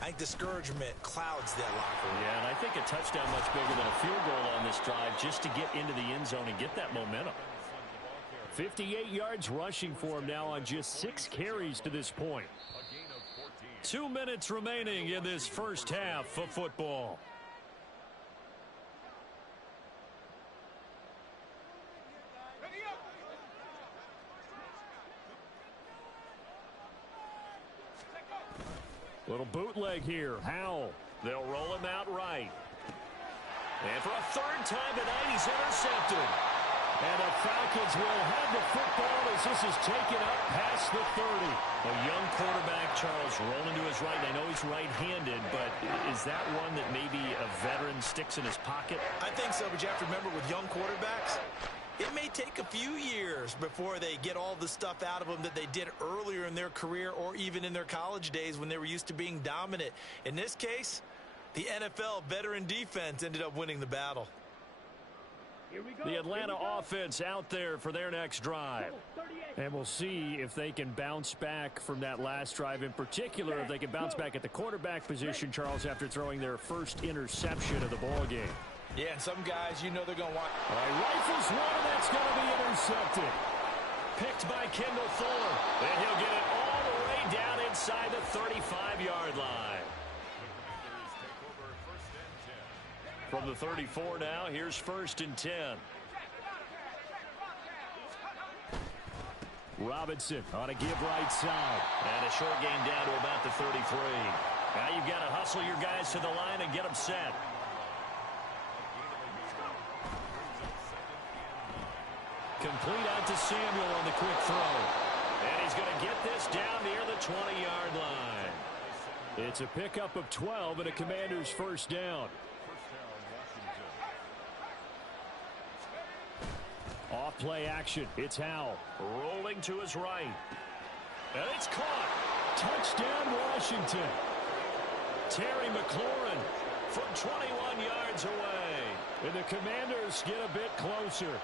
I think discouragement clouds that locker room. Yeah, and I think a touchdown much bigger than a field goal on this drive just to get into the end zone and get that momentum. 58 yards rushing for him now on just 6 carries to this point. 2 minutes remaining in this first half of football. Little bootleg here. Howell. They'll roll him out right. And for a third time tonight, he's intercepted. And the Falcons will have the football as this is taken up past the 30. A young quarterback, Charles, rolling to his right. I know he's right-handed, but is that one that maybe a veteran sticks in his pocket? I think so, but you have to remember with young quarterbacks, it may take a few years before they get all the stuff out of them that they did earlier in their career or even in their college days when they were used to being dominant. In this case, the NFL veteran defense ended up winning the battle. Here we go. The Atlanta offense out there for their next drive. And we'll see if they can bounce back from that last drive, in particular if they can bounce back at the quarterback position, Charles, after throwing their first interception of the ballgame. Yeah, and some guys, you know they're going to want. All right, rifles one, and that's going to be intercepted. Picked by Kendall Fuller. And he'll get it all the way down inside the 35-yard line. From the 34 now, here's first and 10. Robinson on a give right side. And a short gain down to about the 33. Now you've got to hustle your guys to the line and get them set. Complete out to Samuel on the quick throw. And he's going to get this down near the 20-yard line. It's a pickup of 12 and a Commander's first down. Off play action. It's Howell. Rolling to his right. And it's caught. Touchdown, Washington. Terry McLaurin from 21 yards away. And the Commanders get a bit closer.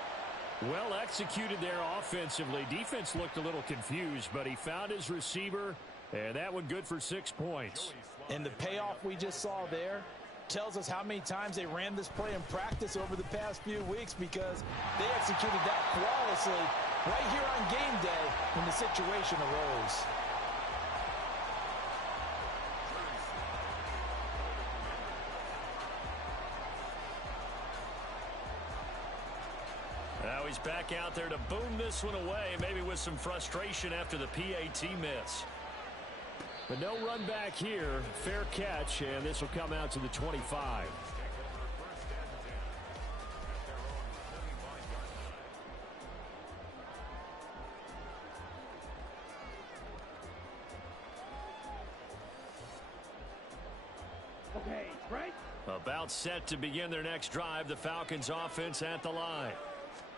Well executed there offensively. Defense looked a little confused, but he found his receiver, and that one good for 6 points. And the payoff we just saw there tells us how many times they ran this play in practice over the past few weeks, because they executed that flawlessly right here on game day when the situation arose. Now he's back out there to boom this one away, maybe with some frustration after the PAT miss. But no run back here. Fair catch, and this will come out to the 25. Okay, right? About set to begin their next drive, the Falcons offense at the line.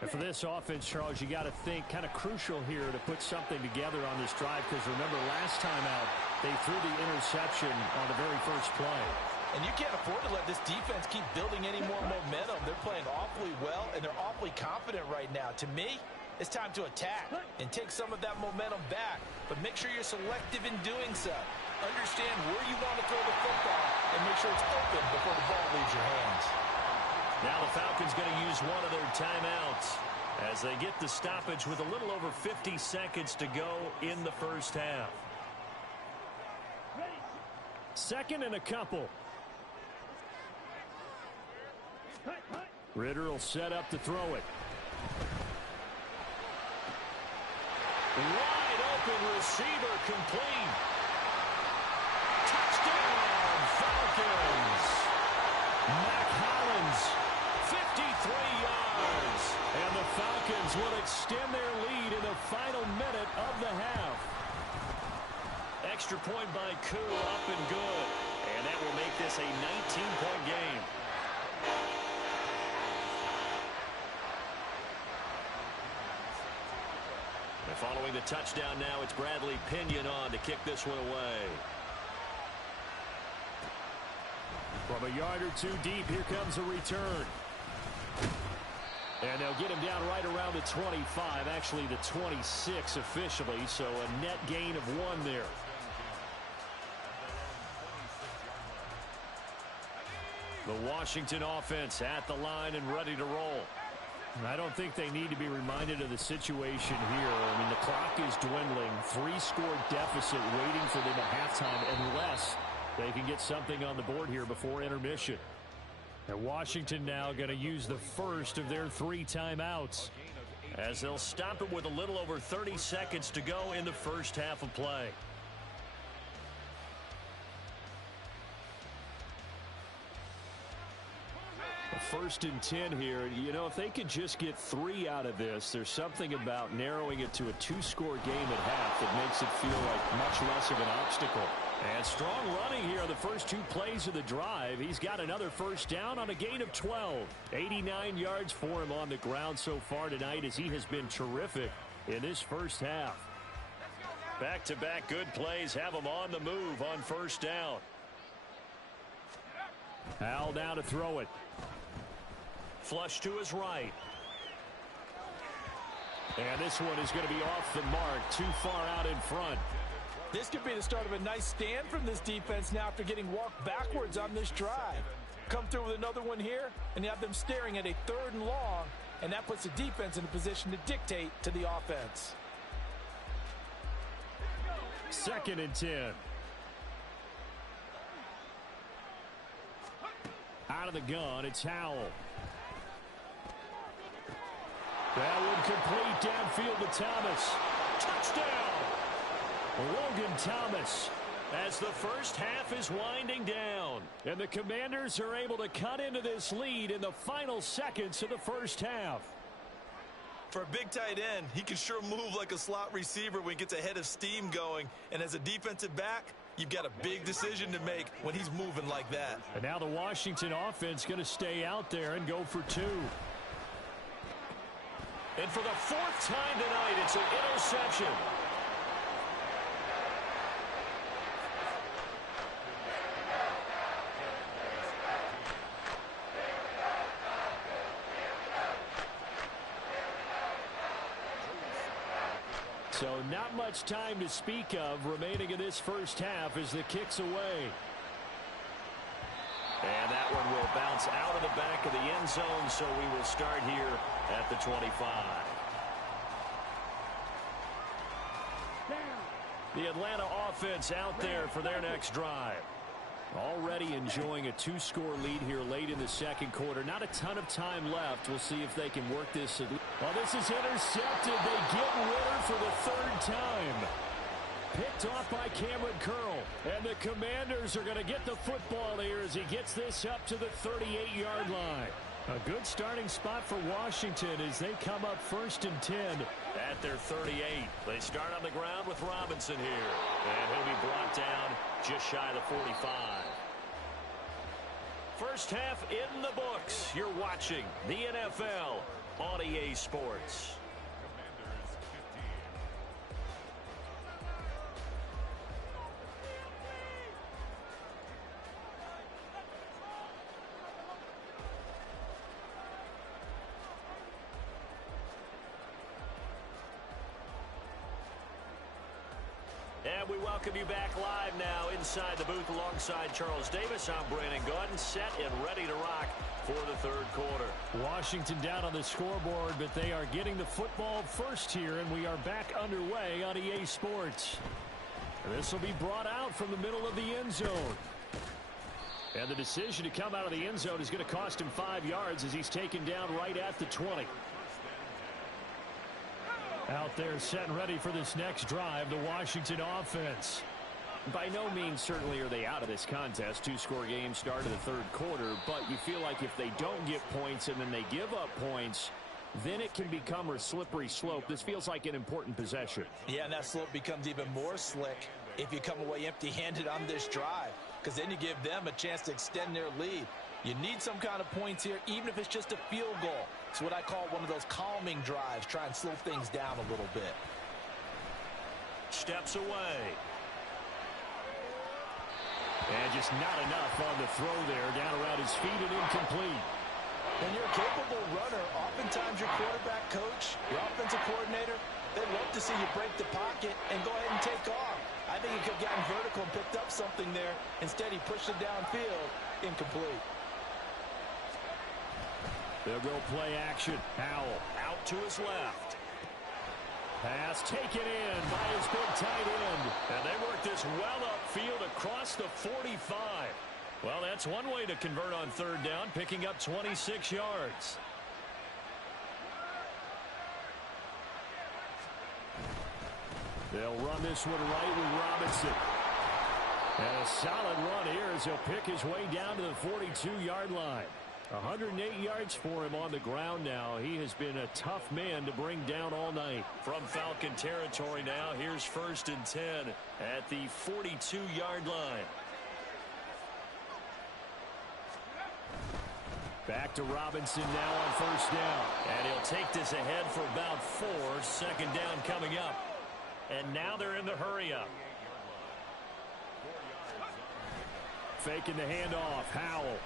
And for this offense, Charles, you got to think kind of crucial here to put something together on this drive, because remember last time out, they threw the interception on the very first play. And you can't afford to let this defense keep building any more momentum. They're playing awfully well, and they're awfully confident right now. To me, it's time to attack and take some of that momentum back. But make sure you're selective in doing so. Understand where you want to throw the football and make sure it's open before the ball leaves your hands. Now the Falcons going to use one of their timeouts as they get the stoppage with a little over 50 seconds to go in the first half. Second and a couple. Ritter will set up to throw it. Wide open receiver complete. Touchdown, Falcons. Mac Hollins, 53 yards. And the Falcons will extend their lead in the final minute of the half. Extra point by Koo, up and good. And that will make this a 19-point game. And following the touchdown now, it's Bradley Pinion on to kick this one away. From a yard or two deep, here comes a return. And they'll get him down right around the 25, actually the 26 officially, so a net gain of 1 there. The Washington offense at the line and ready to roll. I don't think they need to be reminded of the situation here. I mean, the clock is dwindling. 3-score deficit waiting for them at halftime unless they can get something on the board here before intermission. And Washington now going to use the first of their 3 timeouts as they'll stop it with a little over 30 seconds to go in the first half of play. First and 10 here. You know, if they could just get 3 out of this, there's something about narrowing it to a 2-score game at half that makes it feel like much less of an obstacle. And strong running here on the first 2 plays of the drive. He's got another first down on a gain of 12. 89 yards for him on the ground so far tonight as he has been terrific in this first half. Back-to-back good plays have him on the move on first down. Hal now to throw it. Flush to his right. And this one is going to be off the mark, too far out in front. This could be the start of a nice stand from this defense now after getting walked backwards on this drive. Come through with another one here, and you have them staring at a 3rd and long, and that puts the defense in a position to dictate to the offense. 2nd and 10. Out of the gun, it's Howell. That one complete downfield to Thomas. Touchdown! Logan Thomas as the first half is winding down. And the Commanders are able to cut into this lead in the final seconds of the first half. For a big tight end, he can sure move like a slot receiver when he gets a head of steam going. And as a defensive back, you've got a big decision to make when he's moving like that. And now the Washington offense going to stay out there and go for 2. And for the 4th time tonight, it's an interception. So not much time to speak of remaining in this first half as the kick's away. And that one will bounce out of the back of the end zone, so we will start here at the 25. The Atlanta offense out there for their next drive. Already enjoying a 2-score lead here late in the second quarter. Not a ton of time left. We'll see if they can work this. Well, this is intercepted. They get Ritter for the 3rd time. Picked off by Cameron Curl. And the Commanders are going to get the football here as he gets this up to the 38-yard line. A good starting spot for Washington as they come up 1st and 10 at their 38. They start on the ground with Robinson here. And he'll be brought down just shy of the 45. First half in the books. You're watching the NFL on EA Sports. And we welcome you back live now inside the booth alongside Charles Davis. I'm Brandon Gaudin, set and ready to rock for the 3rd quarter. Washington down on the scoreboard, but they are getting the football first here, and we are back underway on EA Sports. And this will be brought out from the middle of the end zone. And the decision to come out of the end zone is going to cost him 5 yards as he's taken down right at the 20. Out there set and ready for this next drive, the Washington offense. By no means certainly are they out of this contest. Two-score game start of the third quarter, but you feel like if they don't get points and then they give up points, then it can become a slippery slope. This feels like an important possession. Yeah, and that slope becomes even more slick if you come away empty-handed on this drive, because then you give them a chance to extend their lead. You need some kind of points here, even if it's just a field goal. It's what I call one of those calming drives. Try and slow things down a little bit. Steps away. And just not enough on the throw there. Down around his feet and incomplete. When you're a capable runner, oftentimes your quarterback coach, your offensive coordinator, they love to see you break the pocket and go ahead and take off. I think he could have gotten vertical and picked up something there. Instead, he pushed it downfield. Incomplete. They'll go play action. Howell out to his left. Pass taken in by his big tight end. And they work this well upfield across the 45. Well, that's one way to convert on third down, picking up 26 yards. They'll run this one right with Robinson. And a solid run here as he'll pick his way down to the 42-yard line. 108 yards for him on the ground now. He has been a tough man to bring down all night. From Falcon territory now, here's 1st and 10 at the 42-yard line. Back to Robinson now on 1st down. And he'll take this ahead for about 4. 2nd down coming up. And now they're in the hurry-up. Faking the handoff. Howell.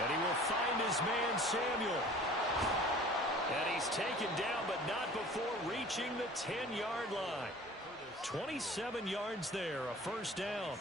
And he will find his man, Samuel. And he's taken down, but not before reaching the 10-yard line. 27 yards there, a 1st down.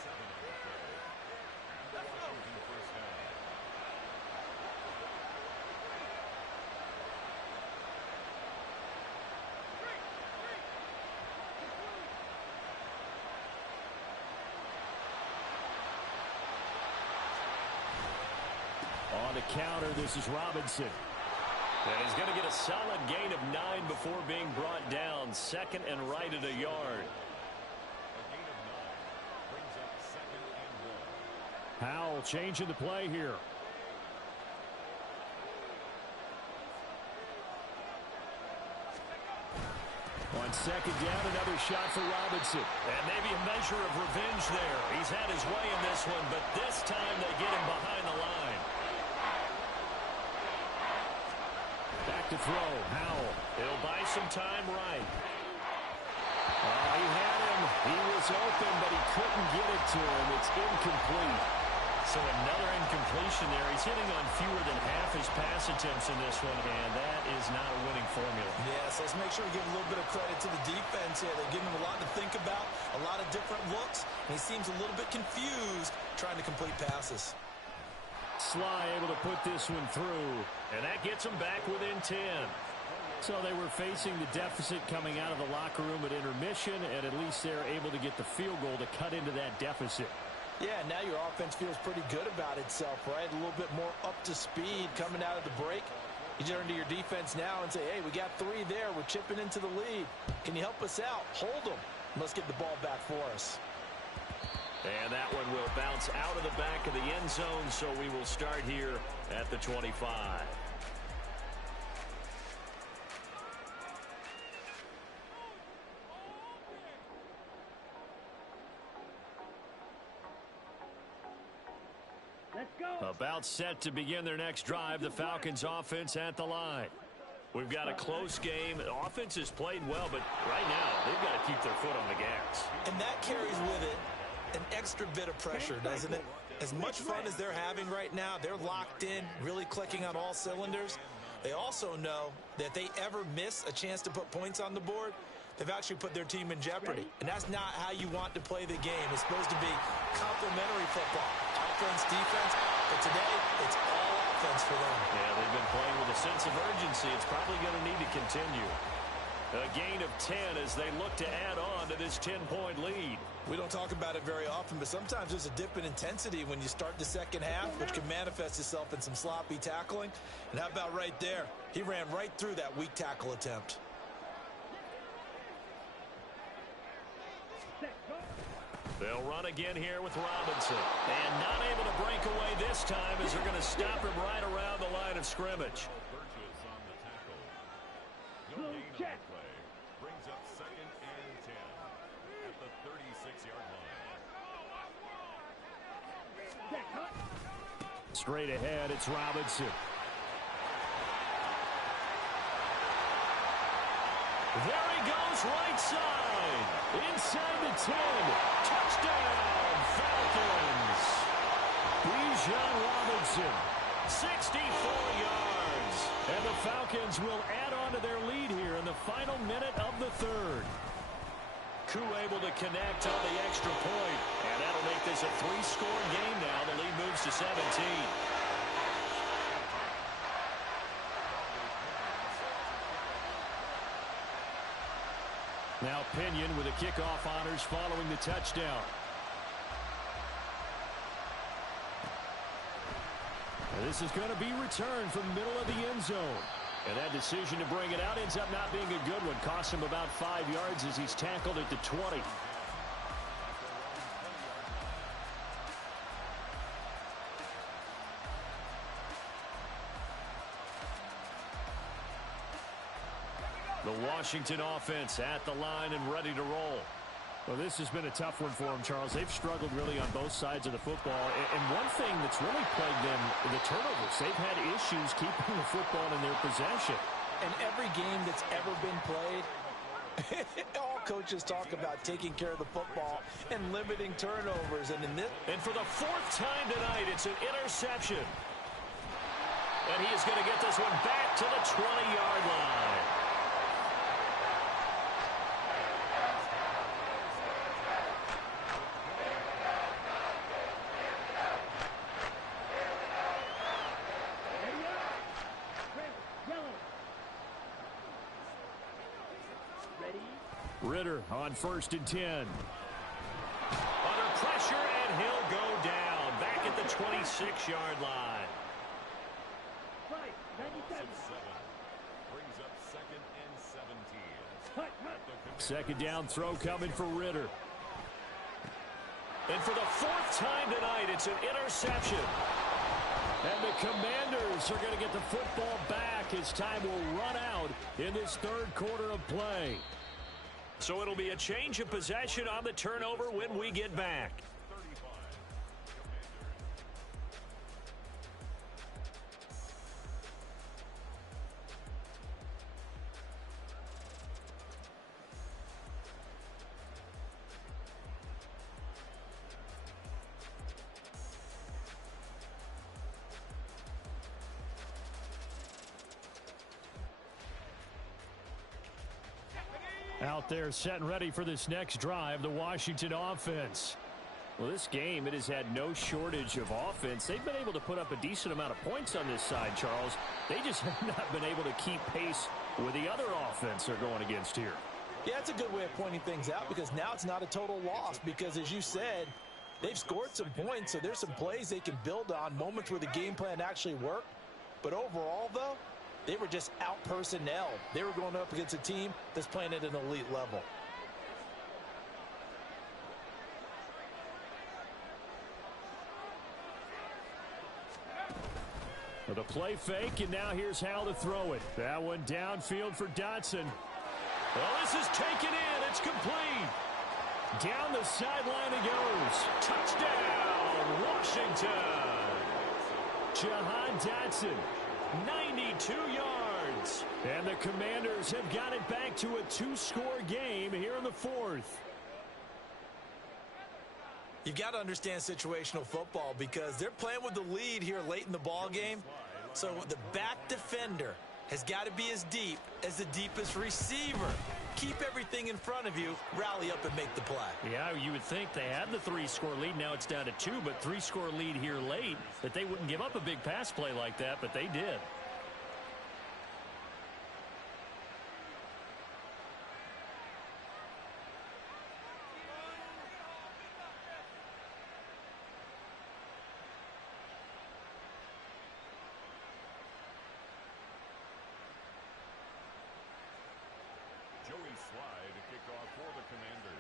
On the counter, this is Robinson. And he's going to get a solid gain of 9 before being brought down. 2nd and right at a yard. Howell changing the play here. On 2nd down, another shot for Robinson. And maybe a measure of revenge there. He's had his way in this one, but this time they get him behind the line. Back to throw. Howell. He'll buy some time right. He had him. He was open, but he couldn't get it to him. It's incomplete. So another incompletion there. He's hitting on fewer than half his pass attempts in this one, and that is not a winning formula. Yes, let's make sure we give a little bit of credit to the defense here. They're giving him a lot to think about, a lot of different looks, and he seems a little bit confused trying to complete passes. Sly able to put this one through, and that gets them back within 10. So they were facing the deficit coming out of the locker room at intermission, and at least they're able to get the field goal to cut into that deficit. Yeah, now your offense feels pretty good about itself, right? A little bit more up to speed coming out of the break. You turn to your defense now and say, hey, we got 3 there. We're chipping into the lead. Can you help us out? Hold them. Let's get the ball back for us. And that one will bounce out of the back of the end zone, so we will start here at the 25. Let's go. About set to begin their next drive, the Falcons offense at the line. We've got a close game. The offense has played well, but right now they've got to keep their foot on the gas. And that carries with it an extra bit of pressure, doesn't it? As much fun as they're having right now, they're locked in, really clicking on all cylinders. They also know that if they ever miss a chance to put points on the board, they've actually put their team in jeopardy. And that's not how you want to play the game. It's supposed to be complementary football. Offense, defense. But today, it's all offense for them. Yeah, they've been playing with a sense of urgency. It's probably going to need to continue. A gain of 10 as they look to add on to this 10-point lead. We don't talk about it very often, but sometimes there's a dip in intensity when you start the second half, which can manifest itself in some sloppy tackling. And how about right there? He ran right through that weak tackle attempt. They'll run again here with Robinson. And not able to break away this time as they're going to stop him right around the line of scrimmage. Check. Brings up 2nd and 10 at the 36-yard line. Straight ahead, it's Robinson. There he goes, right side. Inside the 10. Touchdown, Falcons. Bijan Robinson, 64 yards. And the Falcons will add on to their lead here in the final minute of the third. Koo able to connect on the extra point. And that'll make this a 3-score game now. The lead moves to 17. Now Pinion with the kickoff honors following the touchdown. And this is going to be returned from the middle of the end zone. And that decision to bring it out ends up not being a good one. Costs him about 5 yards as he's tackled at the 20. The Washington offense at the line and ready to roll. Well, this has been a tough one for them, Charles. They've struggled really on both sides of the football. And one thing that's really plagued them, the turnovers. They've had issues keeping the football in their possession. And every game that's ever been played, all coaches talk about taking care of the football and limiting turnovers. And for the 4th time tonight, it's an interception. And he is going to get this one back to the 20-yard line. Ritter on 1st and 10. Under pressure, and he'll go down. Back at the 26-yard line. Brings up 2nd and 17. 2nd down throw coming for Ritter. And for the 4th time tonight, it's an interception. And the Commanders are going to get the football back as time will run out in this 3rd quarter of play. So it'll be a change of possession on the turnover when we get back. Out there set and ready for this next drive, the Washington offense. Well, this game, it has had no shortage of offense. They've been able to put up a decent amount of points on this side, Charles. They just have not been able to keep pace with the other offense they're going against here. Yeah, it's a good way of pointing things out because now it's not a total loss because, as you said, they've scored some points, so there's some plays they can build on, moments where the game plan actually worked. But overall, though, they were just out-personnel. They were going up against a team that's playing at an elite level. With a play fake, and now here's how to throw it. That one downfield for Dotson. Well, this is taken in. It's complete. Down the sideline he goes. Touchdown, Washington. Jahan Dotson, 92 yards. And the Commanders have got it back to a 2-score game here in the 4th. You've got to understand situational football because they're playing with the lead here late in the ball game. So the back defender has got to be as deep as the deepest receiver. Keep everything in front of you, rally up and make the play. Yeah, you would think they had the 3-score lead. Now it's down to 2, but 3-score lead here late, that they wouldn't give up a big pass play like that, but they did. Commanders.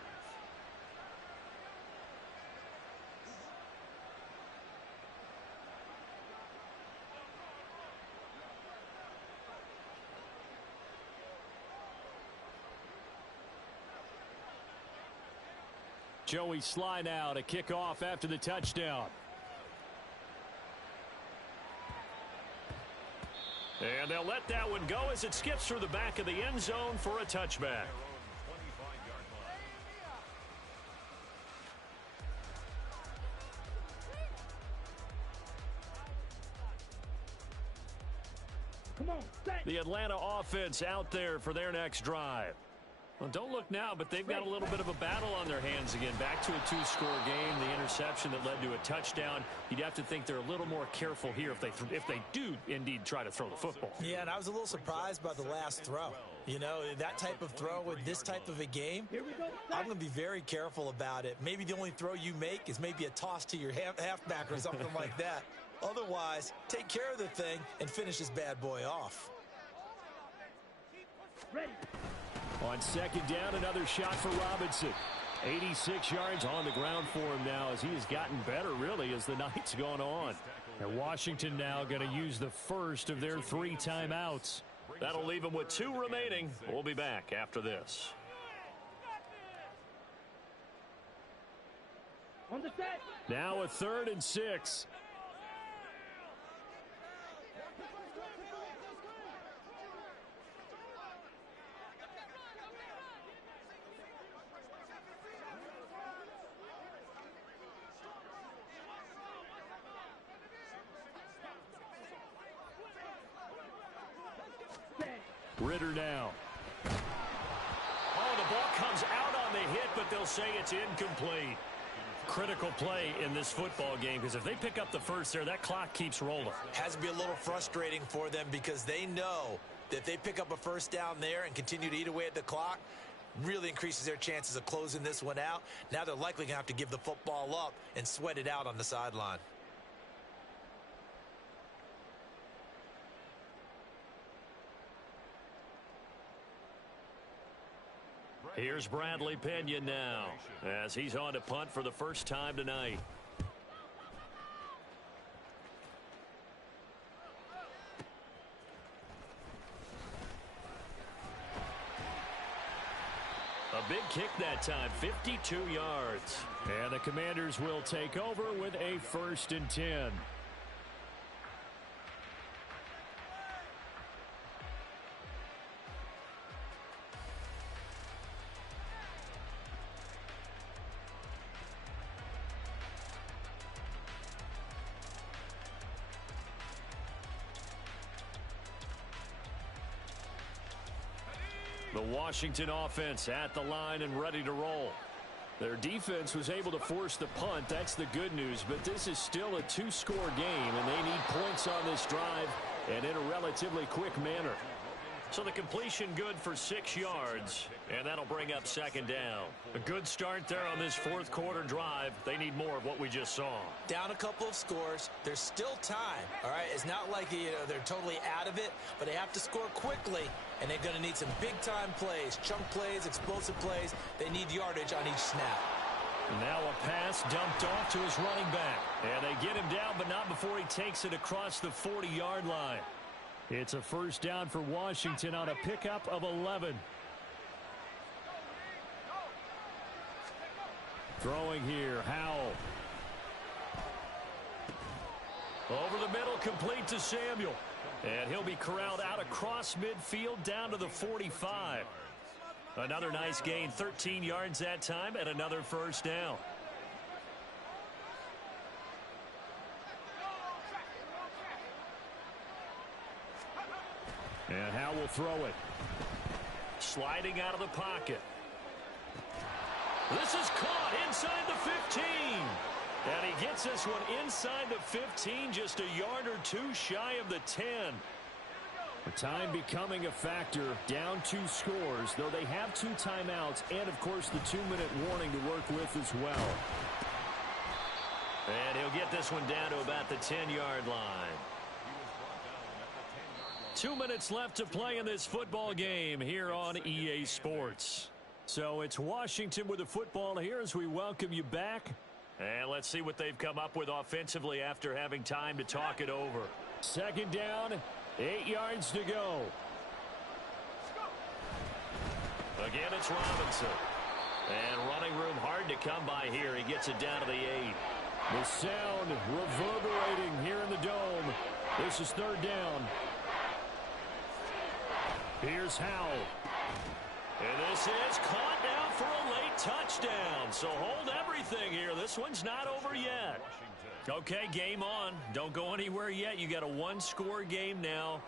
Joey Sly now to kick off after the touchdown. And they'll let that one go as it skips through the back of the end zone for a touchback. Come on, set. The Atlanta offense out there for their next drive. Well, don't look now, but they've got a little bit of a battle on their hands again. Back to a two-score game. The interception that led to a touchdown. You'd have to think they're a little more careful here if they do indeed try to throw the football. Yeah, and I was a little surprised by the last throw. You know, that type of throw with this type of a game, Here we go, set. I'm going to be very careful about it. Maybe the only throw you make is maybe a toss to your halfback or something like that. Otherwise, take care of the thing and finish this bad boy off. Ready. On second down, another shot for Robinson. 86 yards on the ground for him now as he has gotten better, really, as the night's gone on. And Washington now going to use the first of their 3 timeouts. That'll leave them with 2 remaining. We'll be back after this. On the set. Now a 3rd and 6. Ritter now. Oh, the ball comes out on the hit, but they'll say it's incomplete. Critical play in this football game, because if they pick up the first there, that clock keeps rolling. Has to be a little frustrating for them because they know that if they pick up a first down there and continue to eat away at the clock, really increases their chances of closing this one out. Now they're likely going to have to give the football up and sweat it out on the sideline. Here's Bradley Pena now as he's on to punt for the first time tonight. A big kick that time, 52 yards. And the Commanders will take over with a 1st and 10. The Washington offense at the line and ready to roll. Their defense was able to force the punt. That's the good news. But this is still a 2-score game, and they need points on this drive and in a relatively quick manner. So the completion good for 6 yards, and that'll bring up 2nd down. A good start there on this 4th quarter drive. They need more of what we just saw. Down a couple of scores. There's still time. All right, it's not like they're totally out of it, but they have to score quickly, and they're going to need some big-time plays, chunk plays, explosive plays. They need yardage on each snap. Now a pass dumped off to his running back. And they get him down, but not before he takes it across the 40-yard line. It's a 1st down for Washington on a pickup of 11. Throwing here, Howell. Over the middle, complete to Samuel. And he'll be corralled out across midfield down to the 45. Another nice gain, 13 yards that time, and another 1st down. And Howell will throw it. Sliding out of the pocket. This is caught inside the 15. And he gets this one inside the 15, just a yard or 2 shy of the 10. The time becoming a factor, down 2 scores, though they have 2 timeouts and, of course, the 2-minute warning to work with as well. And he'll get this one down to about the 10-yard line. 2 minutes left to play in this football game here on EA Sports. So it's Washington with the football here as we welcome you back. And let's see what they've come up with offensively after having time to talk it over. Second down, 8 yards to go. Again, it's Robinson. And running room hard to come by here. He gets it down to the 8. The sound reverberating here in the dome. This is third down. Here's Howell. And this is caught now for a late touchdown. So hold everything here. This one's not over yet. Okay, game on. Don't go anywhere yet. You got a one-score game now.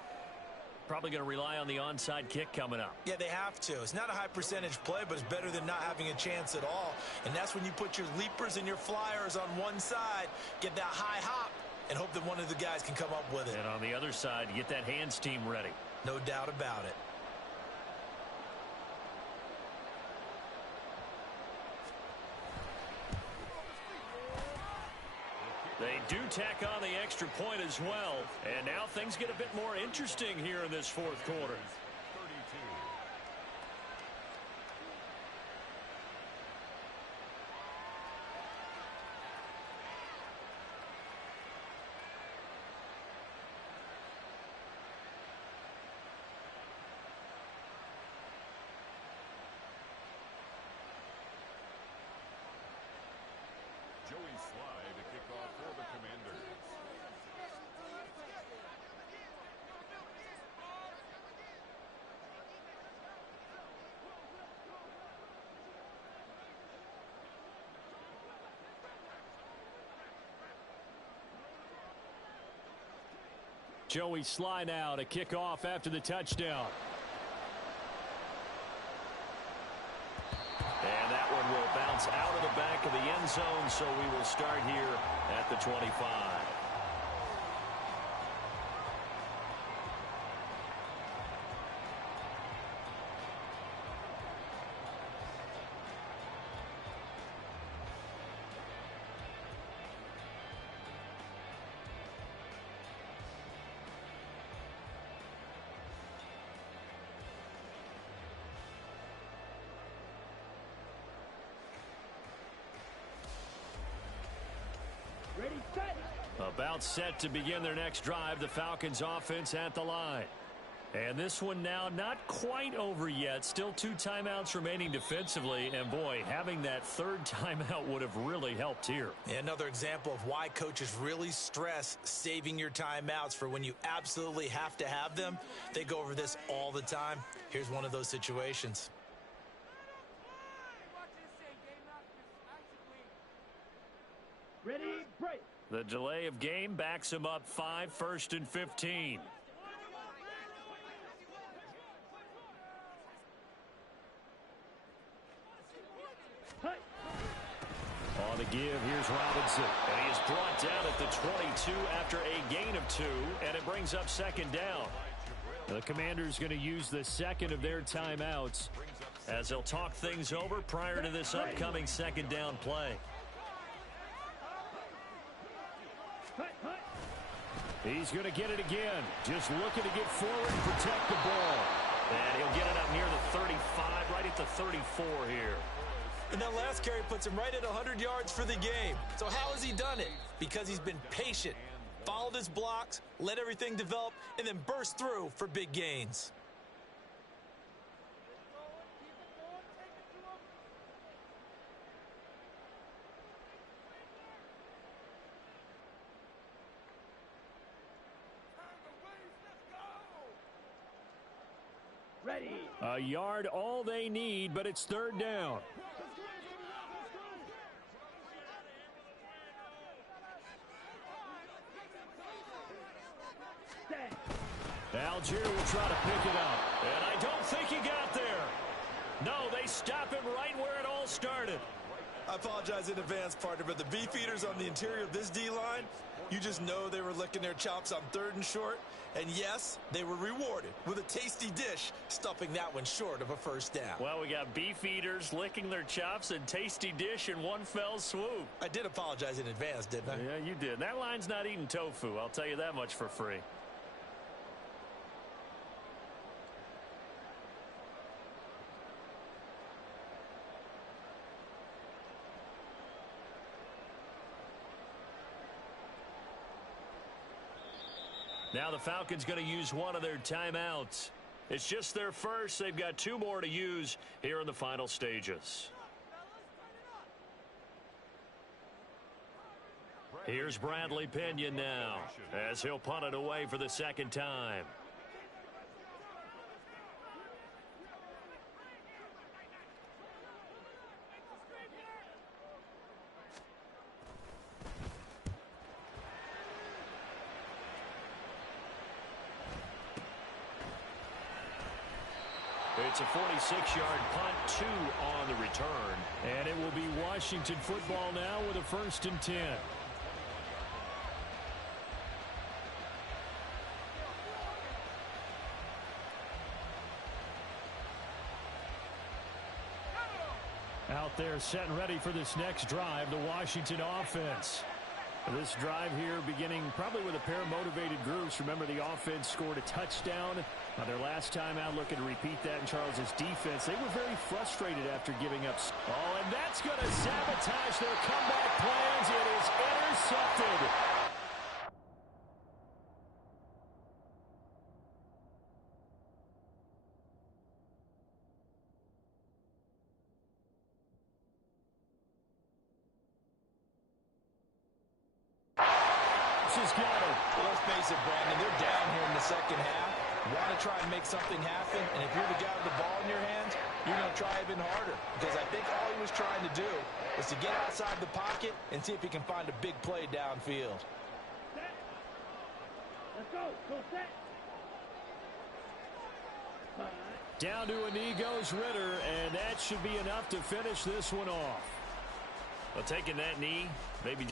Probably going to rely on the onside kick coming up. Yeah, they have to. It's not a high percentage play, but it's better than not having a chance at all. And that's when you put your leapers and your flyers on one side, get that high hop, and hope that one of the guys can come up with it. And on the other side, get that hands team ready. No doubt about it. They do tack on the extra point as well. And now things get a bit more interesting here in this fourth quarter. Joey Sly to kick off for the Commanders. Joey Sly now to kick off after the touchdown. And that one will bounce out of the back of the end zone, so we will start here at the 25. Ready, set. About set to begin their next drive, the Falcons offense at the line. And this one now not quite over yet. Still 2 timeouts remaining defensively. And boy, having that third timeout would have really helped here. Another example of why coaches really stress saving your timeouts for when you absolutely have to have them. They go over this all the time. Here's one of those situations. Ready, break. The delay of game backs him up 5, 1st and 15. Hey. On the give, here's Robinson. And he is brought down at the 22 after a gain of 2, and it brings up second down. The Commanders going to use the second of their timeouts as they'll talk things over prior to this upcoming second down play. He's going to get it again. Just looking to get forward and protect the ball. And he'll get it up near the 35, right at the 34 here. And that last carry puts him right at 100 yards for the game. So how has he done it? Because he's been patient, followed his blocks, let everything develop, and then burst through for big gains. Ready. A yard, all they need, but it's third down. Set. Algier will try to pick it up. And I don't think he got there. No, they stop him right where it all started. I apologize in advance, partner, but the beef eaters on the interior of this D-line, you just know they were licking their chops on 3rd and short. And yes, they were rewarded with a tasty dish, stuffing that one short of a first down. Well, we got beef eaters licking their chops and tasty dish in one fell swoop. I did apologize in advance, didn't I? Yeah, you did. That line's not eating tofu. I'll tell you that much for free. Now the Falcons going to use one of their timeouts. It's just their first. They've got 2 more to use here in the final stages. Here's Bradley Pinion now as he'll punt it away for the second time. It's a 46-yard punt, 2 on the return. And it will be Washington football now with a 1st and 10. Out there set and ready for this next drive, the Washington offense. This drive here beginning probably with a pair of motivated groups. Remember, the offense scored a touchdown. Their last time out, looking to repeat that in Charles's defense. They were very frustrated after giving up. Oh, and that's going to sabotage their comeback plans. It is intercepted. Well, let's face it, Brandon, they're down here in the second half. Want to try and make something happen, and if you're the guy with the ball in your hands, you're going to try even harder, because I think all he was trying to do was to get outside the pocket and see if he can find a big play downfield. Set. Let's go. Go set. Down to a knee goes Ritter, and that should be enough to finish this one off. Well, taking that knee, maybe